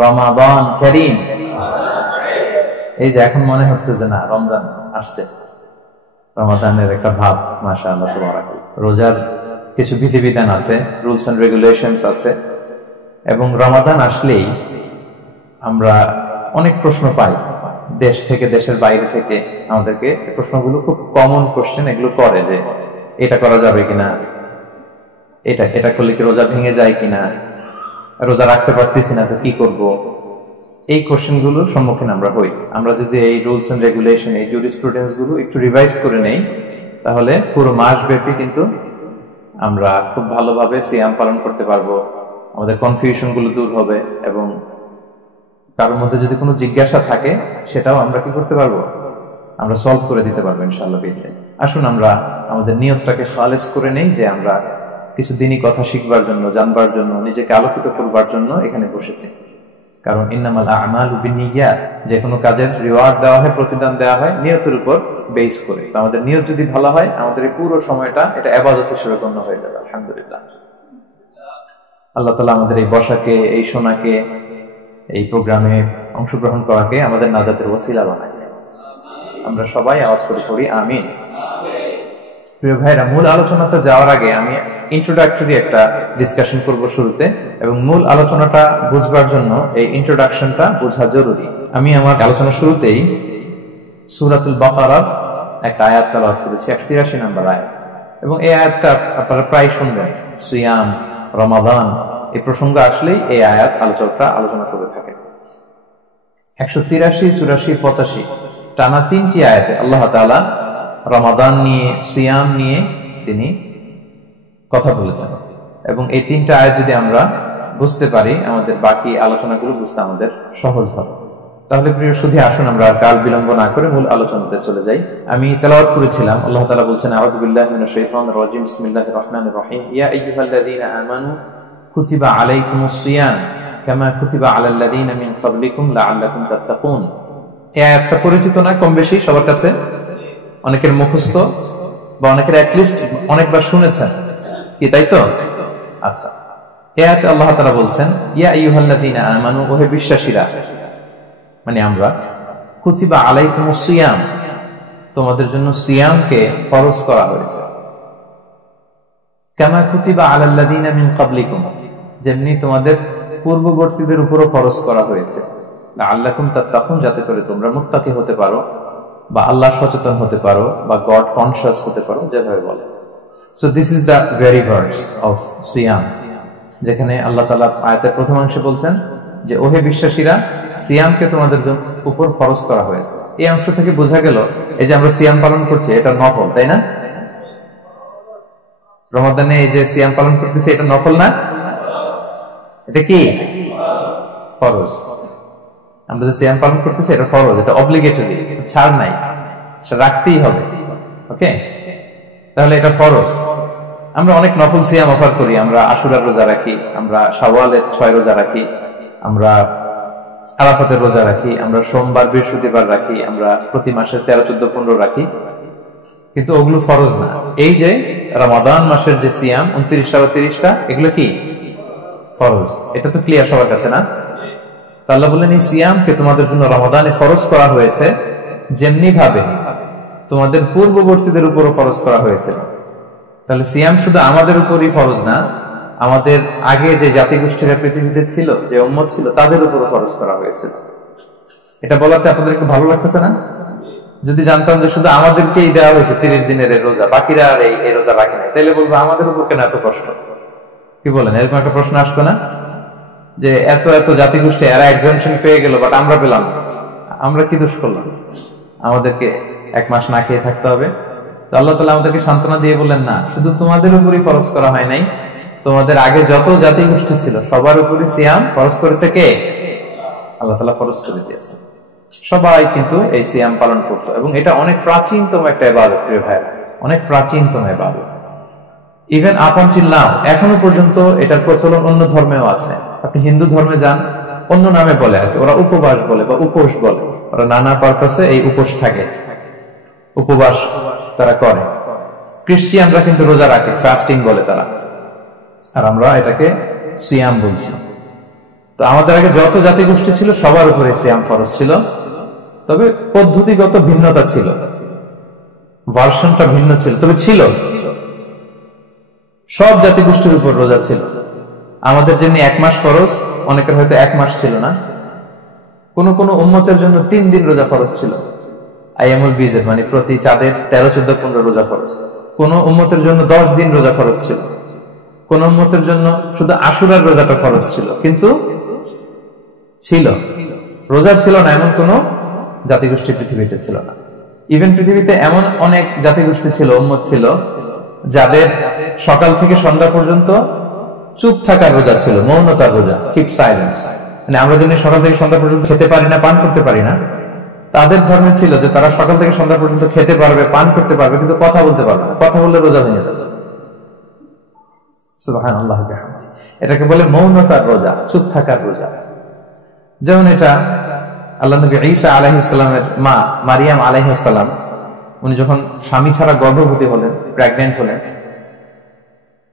রমাদান কারীম। এই যে এখন মনে হচ্ছে যে না রমজান আসছে, রমাদানের একটা ভাব, মাশাআল্লাহ সুবহানাল্লাহ। রোজার কিছু বিধিবিধান আছে, রুলস এন্ড রেগুলেশনস আছে, এবং রমাদান আসলেই আমরা অনেক প্রশ্ন পাই দেশ থেকে, দেশের বাইরে থেকে। আমাদেরকে প্রশ্নগুলো খুব কমন কোশ্চেন এগুলো করে যে এটা করা যাবে কিনা, এটা করলে কি রোজা ভেঙে যায় কিনা, রোজা রাখতে পারতেছি না তো কি করব। এই কোশ্চেন গুলোর সম্মুখীন আমরা হই। আমরা যদি এই রুলস এন্ড রেগুলেশন, এই জুরিসপ্রুডেন্স গুলো একটু রিভাইজ করে নেই, তাহলে পুরো মাস ব্যাপী কিন্তু আমরা খুব ভালোভাবে সিয়াম পালন করতে পারবো। আমাদের কনফিউশন গুলো দূর হবে, এবং কারোর মধ্যে যদি কোনো জিজ্ঞাসা থাকে সেটাও আমরা কি করতে পারবো, আমরা সলভ করে দিতে পারবো ইনশাআল্লাহ বিইذনিল্লাহ। আসুন আমরা আমাদের নিয়তটাকে খালেস করে নেই যে আমরা কিছু দিনই কথা শিখবার জন্য, জানবার জন্য, নিজেকে আলোকিত করবার জন্য এখানে বসেছি। কারণ ইন্নামাল আমালু বিন্নিয়াত, যে কোনো কাজের রিওয়ার্ড দেওয়া হয়, প্রতিদান দেওয়া হয় নিয়তের উপর বেস করে। তো আমাদের নিয়ত যদি ভালো হয়, আমাদের এই পুরো সময়টা এটা ইবাদত হিসেবে গণ্য হয়ে যাবে আলহামদুলিল্লাহ। আল্লাহ তাআলা আমাদের এই বসাকে, এই শোনাকে, এই প্রোগ্রামে অংশগ্রহণ করাকে আমাদের নাজাতের ওসিলা বানায়। আমরা সবাই আওয়াজ করে পড়ি আমিন। প্রিয় ভাইরা, মূল আলোচনাতে যাওয়ার আগে আমি ইন্ট্রোডাক্টরি একটা ডিসকাশন করব শুরুতে, এবং মূল আলোচনাটা বুঝবার জন্য এই ইন্ট্রোডাকশনটা বোঝা জরুরি। আমি আমার আলোচনা শুরুতেই সূরাতুল বাকারার একটা আয়াত তেলাওয়াত করেছি, ৮৩ নম্বর আয়াত, এবং এই আয়াতটা আপনারা প্রায় শুনবেন। সিয়াম, রমাদান এই প্রসঙ্গ আসলেই এই আয়াত আলোচকরা আলোচনা করে থাকে। ১৮৩, ৮৪, ৮৫ টানা ৩টি আয়াতে আল্লাহ তাআলা রমাদান নিয়ে, সিয়াম নিয়ে তিনি কথা বলেছেন, এবং এই ৩টা আয়াত যদি আমরা বুঝতে পারি, আমাদের বাকি আলোচনাগুলো বুঝতে আমাদের সহজ হবে। তাহলে প্রিয় সুধী, আসুন আমরা আর কাল বিলম্ব না করে মূল আলোচনাতে চলে যাই। আমি তেলাওয়াত করেছিলাম, আল্লাহ তাআলা বলছেন, আউযু বিল্লাহি মিনাশ শাইতানির রাজীম, বিসমিল্লাহির রহমানির রহিম, ইয়া আইয়ুহাল্লাযীনা আমানু কুতিবা আলাইকুমুস সিয়াম কামা কুতিবা আলাল লাযীনা মিন ক্বাবলিকুম লাআল্লাকুম তাত্তাকুন। এই আয়াতটা পরিচিত না কম বেশি সবার কাছে? অনেকের মুখস্থ, বা অনেকের অ্যাটলিস্ট অনেকবার শুনেছেন কি, তাই তো? আচ্ছা, এই আয়াতে আল্লাহ তাআলা বলছেন, ইয়া আইয়ুহাল্লাযীনা আমানু, ওহে বিশ্বাসীরা, মানে আমরা, কুতিবা আলাইকুমুস সিয়াম, তোমাদের জন্য সিয়ামকে ফরজ করা হয়েছে, কামা কুতিবা আলাল লাযীনা মিন ক্বাবলিকুম, যেমনি তোমাদের পূর্ববর্তীদের উপরও ফরজ করা হয়েছে, লাআল্লাকুম তাত্তাকুন, যাতে করে তোমরা মুত্তাকি হতে পারো, বা আল্লাহ সচেতন হতে পারো, বা গড কনশিয়াস হতে পারো, যেভাবে বলে। So this is the very verse of siyam, যেখানে আল্লাহ তাআলা আয়াতের প্রথমাংশে বলছেন যে ওহে বিশ্বাসীরা, সিয়ামকে তোমাদের উপর ফরজ করা হয়েছে। এই অংশ থেকে বোঝা গেল এই যে আমরা সিয়াম পালন করছি এটা নফল, তাই না? রমাদানে এই যে সিয়াম পালন করতেছি এটা নফল না, এটা কি ফরজ। আমরা যে সিয়াম পালন করতেছি এটা ফরজ, এটা অব্লিগেটরি, এটা ছাড় নাই, সেটা রাখতেই হবে। ওকে, তাহলে এটা ফরজ। আমরা অনেক নফল সিয়াম অফার করি, আমরা আশুরার রোজা রাখি, আমরা শাওয়ালের 6 রোজা রাখি, আমরা আরাফাতের রোজা রাখি, আমরা সোমবার বৃহস্পতিবার রাখি, আমরা প্রতি মাসে 13, 14, 15 রাখি, কিন্তু ওগুলো ফরজ না। এই যে রমাদান মাসের যে সিয়াম 29টা বা 30টা, এগুলো কি ফরজ? এটা তো ক্লিয়ার সবার কাছে না? আল্লাহ বললেন, এই সিয়ামকে তোমাদের জন্য রমাদানে ফরজ করা হয়েছে, যেমনি ভাবে তোমাদের পূর্ববর্তীদের উপরও ফরজ করা হয়েছিল। তাহলে সিয়াম শুধু আমাদের উপরই ফরজ না, আমাদের আগে যে জাতিগোষ্ঠীরা পৃথিবীতে ছিল, যে উম্মত ছিল, তাদের উপরও ফরজ করা হয়েছিল। এটা বলাতে আপনাদের একটু ভালো লাগতেছে না? যদি জানতাম যে শুধু আমাদেরকেই দেওয়া হয়েছে 30 দিনের রোজা, বাকিরা আর এই রোজা রাখে না, তাহলে বলবো আমাদের উপর কেন এত কষ্ট? কি বলেন? এরকম একটা প্রশ্ন আসতো না যে এত এত জাতিগোষ্ঠী এরা এক্সাম্পশন পেয়ে গেল, বাট আমরা পেলাম, আমরা কি দোষ করলাম? আমাদেরকে 1 মাস না খেয়ে থাকতে হবে? তো আল্লাহ তাআলা আমাদেরকে সান্ত্বনা দিয়ে বললেন, না, শুধু তোমাদের উপরই ফরজ করা হয় নাই, তোমাদের আগে যত জাতিগোষ্ঠী ছিল সবার উপরই সিয়াম ফরজ করেছে কে? আল্লাহ তাআলা ফরজ করে দিয়েছে। সবাই কিন্তু এই সিয়াম পালন করতো, এবং এটা অনেক প্রাচীনতম একটা ইবাদত প্রিয় ভাইরা, অনেক প্রাচীনতম ইবাদত। ইভেন আপ আনটিল নাও, এখনো পর্যন্ত এটার প্রচলন অন্য ধর্মেও আছে। আপনি হিন্দু ধর্মে যান, অন্য নামে বলে আর কি, ওরা উপবাস বলে বা উপোস বলে, ওরা নানা পারপাসে এই উপোস থাকে, উপবাস তারা করে। খ্রিস্টিয়ানরা কিন্তু রোজা রাখে, ফাস্টিং বলে তারা, আর আমরা এটাকে সিয়াম বলছি। তো তো আমাদের আগে যত জাতিগোষ্ঠী ছিল সবার উপরে সিয়াম ফরজ ছিল, তবে পদ্ধতিগত ভিন্নতা ছিল, ভার্সনটা ভিন্ন ছিল, তবে ছিল। সব জাতিগোষ্ঠীর উপর রোজা ছিল। আমাদের জন্য 1 মাস ফরজ, অনেকের হয়তো 1 মাস ছিল না। কোন কোন উম্মতের জন্য 3 দিন রোজা ফরজ ছিল, আইয়ামুল বীজের, মানে প্রতি চাঁদের 13, 14, 15 রোজা ফরজ। কোন উম্মতের জন্য 10 দিন রোজা ফরজ ছিল, কোন উম্মতের জন্য শুধু আশুরার রোজাটা ফরজ ছিল, কিন্তু ছিল। রোজা ছিল না এমন কোন জাতিগোষ্ঠী পৃথিবীতে ছিল না। ইভেন পৃথিবীতে এমন অনেক জাতিগোষ্ঠী ছিল, উম্মত ছিল, যাদের সকাল থেকে সন্ধ্যা পর্যন্ত চুপ থাকার রোজা ছিল, মৌনতার রোজা, কিপ সাইলেন্স। মানে আমরা যদি সকাল থেকে সন্ধ্যা পর্যন্ত খেতে পারি না, পান করতে পারি না, তাদের ধর্মে ছিল যে তারা সকাল থেকে সন্ধ্যা পর্যন্ত খেতে পারবে, পান করতে পারবে, কিন্তু কথা বলতে পারবে না। কথা বললে রোজা ভেঙে যাবে। সুবহানাল্লাহ। এটাকে বলে মৌনতার রোজা, চুপ থাকার রোজা। যেমন এটা আল্লাহ নবী ঈসা আলাইহিস সালামের মা মারিয়াম আলাইহিস সালাম, উনি যখন স্বামী ছাড়া গর্ভবতী হলেন, প্রেগন্যান্ট হলেন,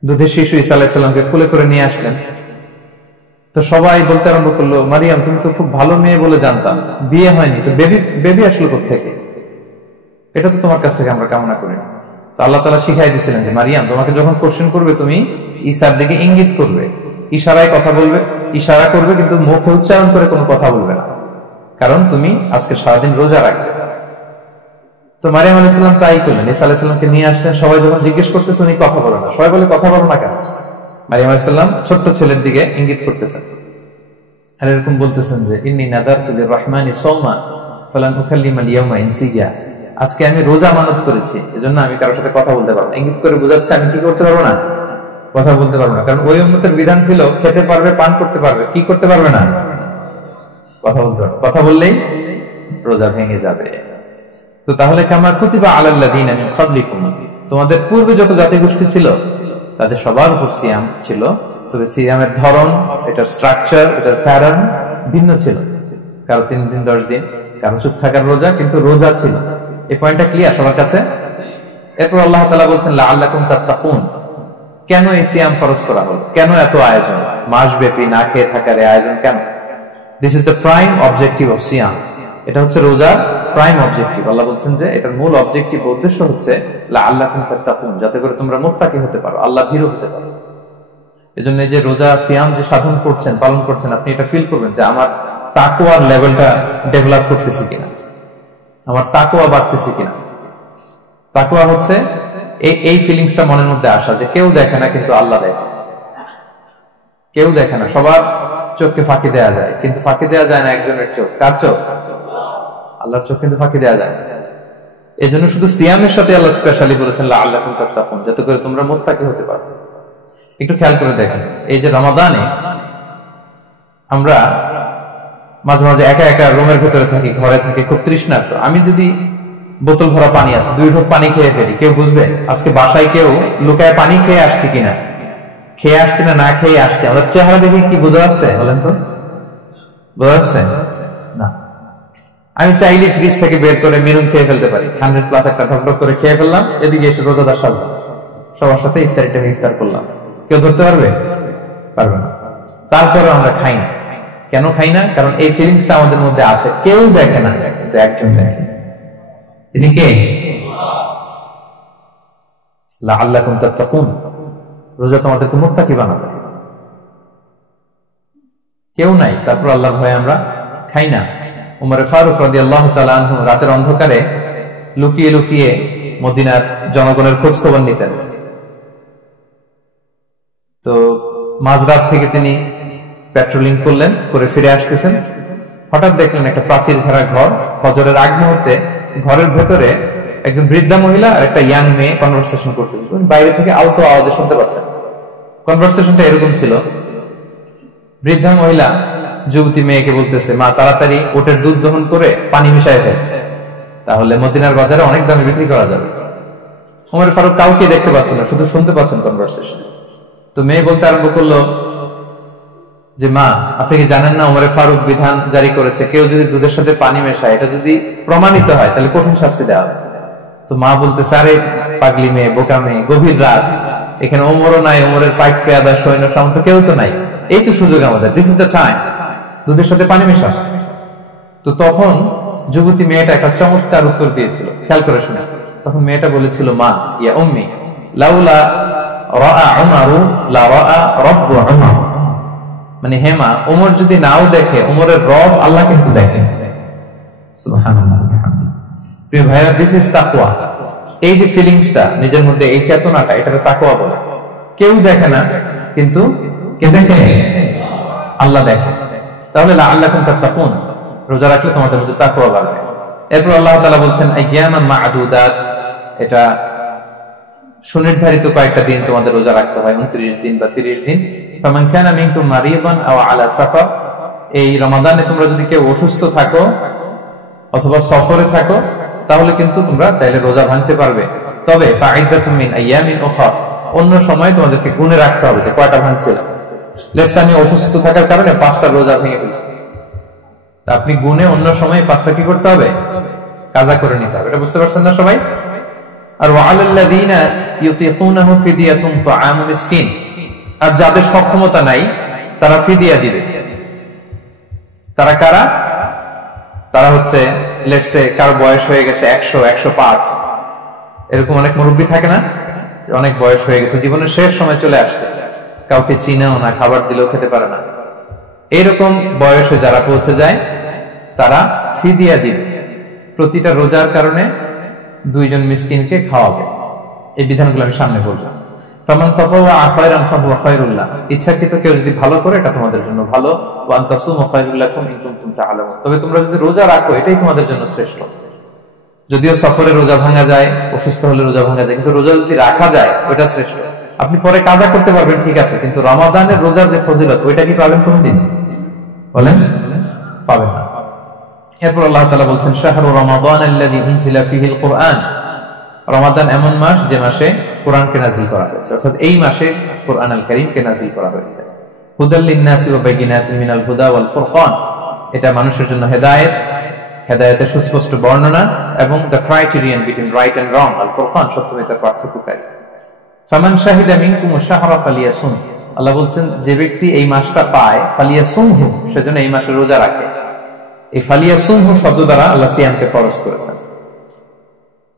দুধের শিশু ঈসা আলাইহিস সালামকে কোলে করে নিয়ে আসলেন। তো সবাই বলতে আরম্ভ করলো, মারিয়াম তুমি তো খুব ভালো মেয়ে বলে জানতাম, বিয়ে হয়নি, তো বেবি আসলো কোত্থেকে? এটা তো তোমার কাছ থেকে আমরা কামনা করি। তো আল্লাহ তাআলা শিখাই দিয়েছিলেন যে মারিয়াম, তোমাকে যখন কোশ্চেন করবে তুমি ঈসার দিকে ইঙ্গিত করবে, ইশারায় কথা বলবে, ইশারা করবে, কিন্তু মুখে উচ্চারণ করে কোনো কথা বলবে না, কারণ তুমি আজকে সারাদিন রোজা রাখবে। তো মারিয়াম আলাইহিস সালাম তাই করলেন, ঈসা আলাইহিস সালামকে নিয়ে আসলেন। সবাই যখন জিজ্ঞেস করতেছে উনি কথা বলে না, সবাই বলে কথা বলো না কেন? মারিয়াম আলাইহিস সালাম ছোট্ট ছেলের দিকে ইঙ্গিত করতেছেন আর এরকম বলতেছেন যে ইন্নী নাযারতু লির-রাহমানি সাওমা ফালান উকাল্লিমাল ইয়াওমা ইনসিয়া, আজকে আমি রোজা মানত করেছি, এজন্য আমি কারোর সাথে কথা বলতে পারবো না। ইঙ্গিত করে বোঝাচ্ছে আমি কি করতে পারবো না, কথা বলতে পারবো না। কারণ ওই উম্মতের বিধান ছিল খেতে পারবে, পান করতে পারবে, কি করতে পারবে না, কথা বলতে পারবে। কথা বললেই রোজা ভেঙে যাবে। তো তাহলে কামা কুতিবা আলাল্লাযিনা মিন ক্বাবলিকুম, তোমাদের পূর্বে যত জাতিগোষ্ঠী ছিল তাদের সবার উপর সিয়াম ছিল, তবে সিয়ামের ধরন, এটার স্ট্রাকচার, এটার প্যাটার্ন ভিন্ন ছিল। কারো 3 দিন 10 দিন, কারো চুপ থাকার রোজা, কিন্তু রোজা ছিল। এই পয়েন্টটা ক্লিয়ার সবার কাছে? এরপর আল্লাহ তাআলা বলছেন লাআল্লাকুম তাত্তাকুন, কেন এই সিয়াম ফরজ করা হলো, কেন এত আয়োজন, মাসব্যাপী না খেয়ে থাকার আয়োজন কেন? This is the prime objective of siyam. এটা হচ্ছে রোজার প্রাইম অবজেক্টিভ। আল্লাহ বলছেন যে এটার মূল অবজেক্টিভ, উদ্দেশ্য হচ্ছে লাআল্লাকুম তাত্তাকুন, যাতে করে তোমরা মুত্তাকি হতে পারো, আল্লাহ ভীরু হতে পারো। এজন্য এই যে রোজা সিয়াম যে সাধন করছেন, পালন করছেন, আপনি এটা ফিল করবেন যে আমার তাকওয়ার লেভেলটা ডেভেলপ করতেছি কিনা, আমার তাকওয়া বাড়তেছে কিনা। তাকওয়া হচ্ছে এই ফিলিংসটা মনের মধ্যে আসা যে কেউ দেখে না কিন্তু আল্লাহ দেখে। কেউ দেখে না, সবার চোখকে ফাঁকি দেওয়া যায়, কিন্তু ফাঁকি দেওয়া যায় না একজনের চোখ। কার চোখ? আল্লাহর চোখ কিন্তু ফাঁকি দেওয়া যায়। এই জন্য শুধু সিয়ামের সাথে আল্লাহ স্পেশালি বলেছেন লাআল্লাকুম তাত্তাকুন, যাতে করে তোমরা মুত্তাকি হতে পারো। একটু খেয়াল করে দেখেন, এই যে রমাদানে আমরা মাঝে মাঝে একা একা রুমের ভেতরে থাকি, ঘরে থাকি, খুব তৃষ্ণার্ত। আমি যদি বোতল ভরা পানি আছে, 2 ঢোক পানি খেয়ে ফেলি, কেউ বুঝবে? আজকে বাসায় কেউ লুকায় পানি খেয়ে আসছে কিনা, খেয়ে আসছে না খেয়ে আসছে, আমাদের চেহারা দেখে কি বোঝা যাচ্ছে বলেন তো? বোঝা যাচ্ছে না। আমি চাইলে ফ্রিজ থেকে বের করে মেরুন খেয়ে ফেলতে পারি, 100+ একটা ঢকঢক করে খেয়ে ফেললাম, এদিকে এসে রোজাদার সাজলাম, সবার সাথে ইফতার করলাম। কেউ ধরতে পারবে? পারবে না। তারপরে আমরা খাই না। কেন খাই না? কারণ এই ফিলিংসটা আমাদের মধ্যে আছে। কেউ দেখে না, কিন্তু একজন দেখে। তিনি কে? লাআল্লাকুম তাত্তাকুন, রোজা তোমাদেরকে মুত্তাকি বানাবে। কেউ নাই, তারপর আল্লাহর ভয়ে আমরা খাই না। উমর ফারুক রাদিয়াল্লাহু তাআলা আনহু রাতের অন্ধকারে লুকিয়ে লুকিয়ে মদিনার জনগণের খোঁজ খবর নিতেন। তো মাঝরাত থেকে তিনি পেট্রোলিং করলেন, করে ফিরে আসতেছেন, হঠাৎ দেখলেন একটা প্রাচীর ঘেরা ঘর। ফজরের আগ মুহূর্তে ঘরের ভেতরে একজন বৃদ্ধা মহিলা আর একটা ইয়াং মেয়ে কনভারসেশন করতেছে। বাইরে থেকে আলতো আওয়াজে শুনতে পাচ্ছেন। কনভারসেশনটা এরকম ছিল, বৃদ্ধা মহিলা যুবতী মেয়েকে বলতেছে, মা তাড়াতাড়ি ওটের দুধ দহন করে পানি মিশায় ফেল, তাহলে মদিনার বাজারে অনেক দামে বিক্রি করা যাবে। ওমর ফারুক কাউকে দেখতে পাচ্ছেন না, শুধু শুনতে পাচ্ছেন কনভারসেশন। তো মেয়ে বলতে আরম্ভ করলো যে মা, আপনি কি জানেন না ওমর ফারুক বিধান জারি করেছে, কেউ যদি দুধের সাথে পানি মেশায়, এটা যদি প্রমাণিত হয় তাহলে কঠিন শাস্তি দেওয়া হবে। তো মা বলতেছে, আরে পাগলি মেয়ে, বোকা মেয়ে, গভীর রাত, এখানে ওমরও নাই, ওমরের পাইক পেয়াদা সৈন্য সামন্ত কেউ তো নাই, এই তো সুযোগ আমাদের, দিস ইজ দ্য টাইম। দুধের সাথে পানি মেশা। তো তখন যুবতী মেয়েটা একটা চমৎকার উত্তর দিয়েছিল, খেয়াল করে শুনে। তখন মেয়েটা বলেছিল, মা ইয়া উম্মি লাউলা রাআ উমারু লা রাআ রাব্বু উমর, মানে হে মা, ওমর যদি নাও দেখে, ওমরের রব আল্লাহ কিন্তু দেখে। সুবহানাল্লাহ। প্রিয় ভাইরা, দিস ইজ তাকওয়া। এই যে ফিলিংসটা নিজের মধ্যে, এই চেতনাটা, এটাকে তাকওয়া বলে। কেউ দেখে না, কিন্তু কে দেখে? আল্লাহ দেখে। তাহলে লাআল্লাকুম তাত্তাকুন, রোজা রাখলে তোমাদের মধ্যে তাকওয়া বাড়বে। এরপর আল্লাহ তাআলা বলছেন আইয়ামান মা'দুদাত, এটা সুনির্ধারিত কয়েকটা দিন তোমাদের রোজা রাখতে হয়, 29 দিন বা 30 দিন। ফামান কানা মিনকুম মারিদান আও আলা সাফার, এই রমাদানে তোমরা যদি কেউ অসুস্থ থাকো অথবা সফরে থাকো, তাহলে কিন্তু তোমরা চাইলে রোজা ভাঙতে পারবে। তবে ফাইদাতুম মিন আইয়ামিন উখরা, অন্য সময় তোমাদেরকে গুণে রাখতে হবে যে কয়টা ভাঙছিলাম। লেটস আমি অসুস্থ থাকার কারণে 5টা রোজা ভেঙে ফেলছি, আপনি গুণে অন্য সময় 5টা কি করতে হবে? কাজা করে নিতে হবে। এটা বুঝতে পারছেন না সবাই? আর ওয়ালাল্লাযীনা ইউতিকুনাহু ফিদিয়াতুন তুআমু মিসকিন, আর যাদের সক্ষমতা নাই তারা ফিদিয়া দিবে। তারা কারা? তারা হচ্ছে লেটস সে কারো বয়স হয়ে গেছে 100, 105, এরকম অনেক মুরব্বী থাকে না, অনেক বয়স হয়ে গেছে, জীবনের শেষ সময় চলে আসছে, কাউকে চিনেও না, খাবার দিলেও খেতে পারে না। এইরকম বয়সে যারা পৌঁছে যায় তারা ফিদিয়া দিবে। প্রতিটা রোজার কারণে 2 জন মিসকিনকে খাওয়াবে। এই বিধানগুলো আমি সামনে বললাম। ফামান তাতাওয়া খায়রান ফাহুয়া খায়রুল লাহ, ইচ্ছাকৃত কেউ যদি ভালো করে এটা তোমাদের জন্য ভালো। ওয়া আন তাসুমু খায়রুল লাকুম ইন কুনতুম তা'লামুন, তবে তোমরা যদি রোজা রাখো এটাই তোমাদের জন্য শ্রেষ্ঠ। যদিও সফরে রোজা ভাঙা যায়, অসুস্থ হলে রোজা ভাঙা যায়, কিন্তু রোজা যদি রাখা যায় ওটা শ্রেষ্ঠ। আপনি পরে কাজা করতে পারবেন, ঠিক আছে, কিন্তু রমাদানের রোজার যে ফজিলত ওইটা কি পাবেন কোনদিন? বলেন, পাবেন না। এরপর আল্লাহ তাআলা বলছেন শাহরু রমাদান আল্লাযী উনজিলা ফীহিল কুরআন, রমাদান এমন মাস যে মাসে কোরআনকে নাযিল করা হয়েছে, অর্থাৎ এই মাসে কোরআন আল কারীমকে নাযিল করা হয়েছে। হুদাল লিন-নাসি ওয়া বাইয়িনাতিন মিনাল হুদা ওয়াল ফুরকান, এটা মানুষের জন্য হেদায়েত, হেদায়েতের সুস্পষ্ট বর্ণনা, এবং the criterion between right and wrong, Al Furqan সত্যমিথ্যার পার্থক্যকারী। ফামান শাহিদা মিনকুম আশ-শাহরা ফালিয়াসুম, আল্লাহ বলছেন যে ব্যক্তি এই মাসটা পায়, ফালিয়াসুমহু, সেজন্য এই মাসে রোজা রাখে। এই ফালিয়াসুমহু শব্দ দ্বারা আল্লাহ সিয়ামকে ফরজ করেছেন।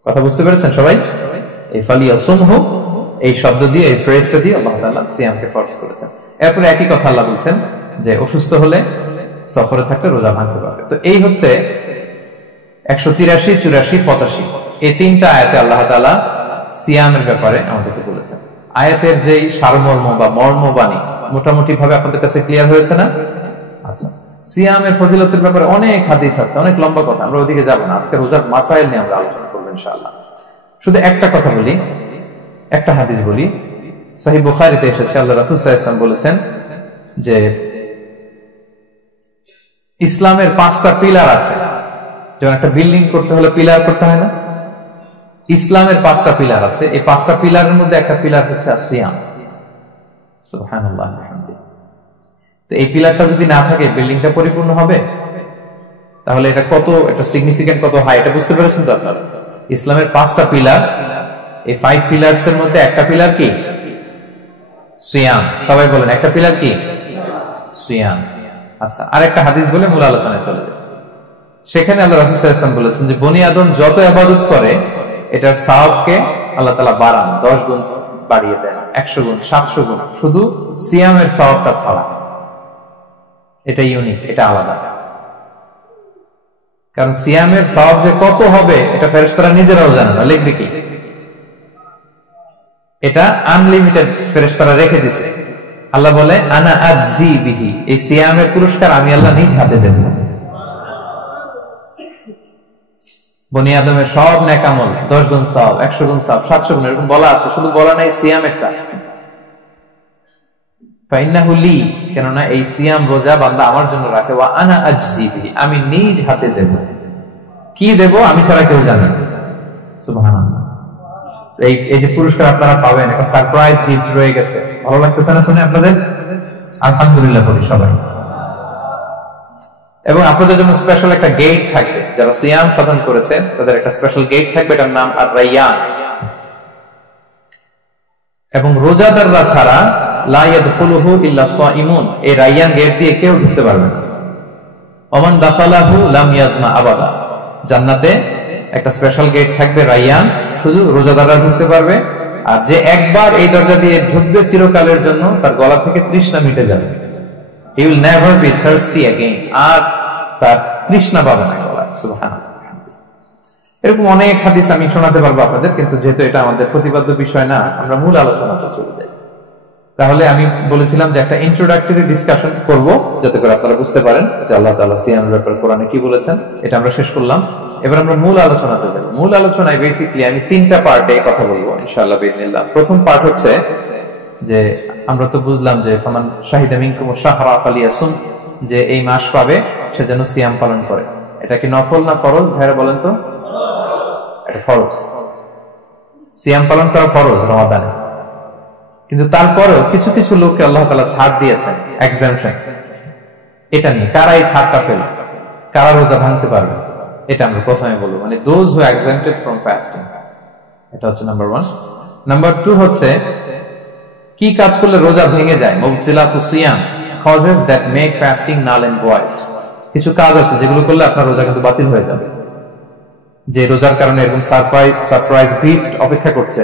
কথা বুঝতে পেরেছেন সবাই? এই ফালিয়াসুমহু এই শব্দ দিয়ে, এই ফ্রেজটা দিয়ে আল্লাহ তাআলা সিয়ামকে ফরজ করেছেন। এরপর একই কথা আল্লাহ বলছেন যে অসুস্থ হলে, সফরে থাকলে রোজা ভাঙতে পারবে। তো এই হচ্ছে 183, 84, 85 এই 3টা আয়াতে আল্লাহ তাআলা সিয়ামের ব্যাপারে আমাদেরকে বলেছেন। আয়াতের যেই সারমর্ম বা মর্মবাণী মোটামুটি ভাবে আপনাদের কাছে ক্লিয়ার হয়েছে না? আচ্ছা, সিয়ামের ফজিলতের ব্যাপারে অনেক হাদিস আছে, অনেক লম্বা কথা, আমরা ওদিকে যাব না। আজকে রোজার মাসাইল নিয়ে আমরা আলোচনা করব ইনশাআল্লাহ। শুধু একটা কথা বলি, একটা হাদিস বলি। সহিহ বুখারীতে এসেছে, আল্লাহ রাসূল সাল্লাল্লাহু আলাইহি ওয়াসাল্লাম বলেছেন যে ইসলামের 5টা পিলার আছে। যেমন একটা বিল্ডিং করতে হলে পিলার করতে হয় না? ইসলামের 5টা পিলার আছে। এই 5টা পিলারের মধ্যে একটা পিলার হচ্ছে সিয়াম। সুবহানাল্লাহ আলহামদুলিল্লাহ। তো এই পিলারটা যদি না থাকে বিল্ডিংটা পরিপূর্ণ হবে? তাহলে এটা কত, এটা সিগনিফিকেন্ট কত হাই, এটা বুঝতে পেরেছেন তো আপনারা? ইসলামের 5টা পিলার, এই 5 পিলারস এর মধ্যে একটা পিলার কি? সিয়াম। সবাই বলেন, একটা পিলার কি? সিয়াম। আচ্ছা, আর একটা হাদিস বলে মূল আলোচনায় চলে যায়। সেখানে আল্লাহ রাসূল সাল্লাল্লাহু আলাইহি ওয়াসাল্লাম বলেছেন যে বনি আদম যত ইবাদত করে এটার সওয়াবকে আল্লাহ তাআলা বাড়ান, 10 গুণ বাড়িয়ে দেন, 100 গুণ, 700 গুণ, শুধু সিয়ামের সওয়াবটা ছাড়া। এটা ইউনিক, এটা আলাদা। কারণ সিয়ামের সওয়াব যে কত হবে এটা ফেরেশতারা নিজেরাও জানে না, লিখবে কি? এটা আনলিমিটেড ফেরেশতারা রেখে দিয়েছে। আল্লাহ বলে আনা আজজি বিহি, এই সিয়ামের পুরস্কার আমি আল্লাহ নিজ হাতে দেব। বনি আদমের সব নেক আমল 10 গুণ সওয়াব, 100 গুণ সওয়াব, 700 গুণ, এরকম বলা আছে, শুধু বলা নাই সিয়ামেরটা। ফাইন্নাহু লি, কেননা এই সিয়াম রোজা বান্দা আমার জন্য রাখে, ওয়া আনা আজজি বিহি, আমি নিজ হাতে দেব। কি দেব আমি ছাড়া কেউ জানে না। সুবহানাল্লাহ। এই যে পুরস্কার আপনারা পাবেন, একটা সারপ্রাইজ গিফট রয়ে গেছে। ভালো লাগতেছে না শুনে আপনাদের? আলহামদুলিল্লাহ বলি সবাই। এবং আপনাদের জন্য স্পেশাল একটা গেট থাকবে, যারা সিয়াম সাধন করেছেন তাদের একটা স্পেশাল গেট থাকবে, এটার নাম আর-রায়্যান। এবং রোজাদাররা ছাড়া লা ইয়াদখুলুহু ইল্লা সাইমুন, এই রায়্যান গেট দিয়ে কেউ ঢুকতে পারবে না। ওমান দাখালাহু লাম ইয়াদমা আবাদা, জান্নাতে একটা স্পেশাল গেট থাকবে রাইয়ান, শুধু রোজাদাররা ঢুকতে পারবে। আর যে একবার এই দরজা দিয়ে ঢুকবে চিরকালের জন্য তার গলা থেকে তৃষ্ণা মিটে যাবে। He will never be thirsty again, আর তার তৃষ্ণা পাবে না গলায়। সুবহানাল্লাহ। এরকম অনেক হাদিস আমি শোনাতে পারবো আপনাদের, কিন্তু যেহেতু এটা আমাদের প্রতিপাদ্য বিষয় না, আমরা মূল আলোচনাতে চলে যাই। তাহলে আমি বলেছিলাম যে একটা ইন্ট্রোডাক্টরি ডিসকাশন করব, যাতে করে আপনারা বুঝতে পারেন যে আল্লাহ তাআলা সিয়ামের ব্যাপারে কোরআনে কি বলেছেন। এটা আমরা শেষ করলাম, এবার আমরা মূল আলোচনাতে যাব। মূল আলোচনায় বেসিক্যালি আমি তিনটা পার্টে কথা বলবো ইনশাআল্লাহ বিইذنিল্লাহ। প্রথম পার্ট হচ্ছে যে আমরা তো বুঝলাম যে ফামান শাহিদা মিনকুমুশ শাহরা ফালিয়াসুম, যে এই মাস পাবে সে যেন সিয়াম পালন করে। এটা কি নফল না ফরজ ভাইরা বলেন তো? এটা ফরজ, সিয়াম পালন করা ফরজ রমাদানে। কিন্তু তারপরেও কিছু কিছু লোককে আল্লাহ তাআলা ছাড় দিয়েছেন, এক্সাম্পশন। এটা নিয়ে কারা এই ছাড়টা পেল, কারা রোজা ভাঙতে পারবে, এটা আমরা প্রথমে বলবো। মানে দোজ হু এক্সাম্পটেড ফ্রম ফাস্টিং, এটা হচ্ছে নাম্বার 1। নাম্বার 2 হচ্ছে কি কাজ করলে রোজা ভেঙে যায়। মুবতিলাতুস সিয়াম, causes that make fasting null and void. কিছু কাজ আছে যেগুলো করলে আপনার রোজা কিন্তু বাতিল হয়ে যাবে। যে রোজার কারণে এরকম সারপ্রাইজ গিফট অপেক্ষা করছে,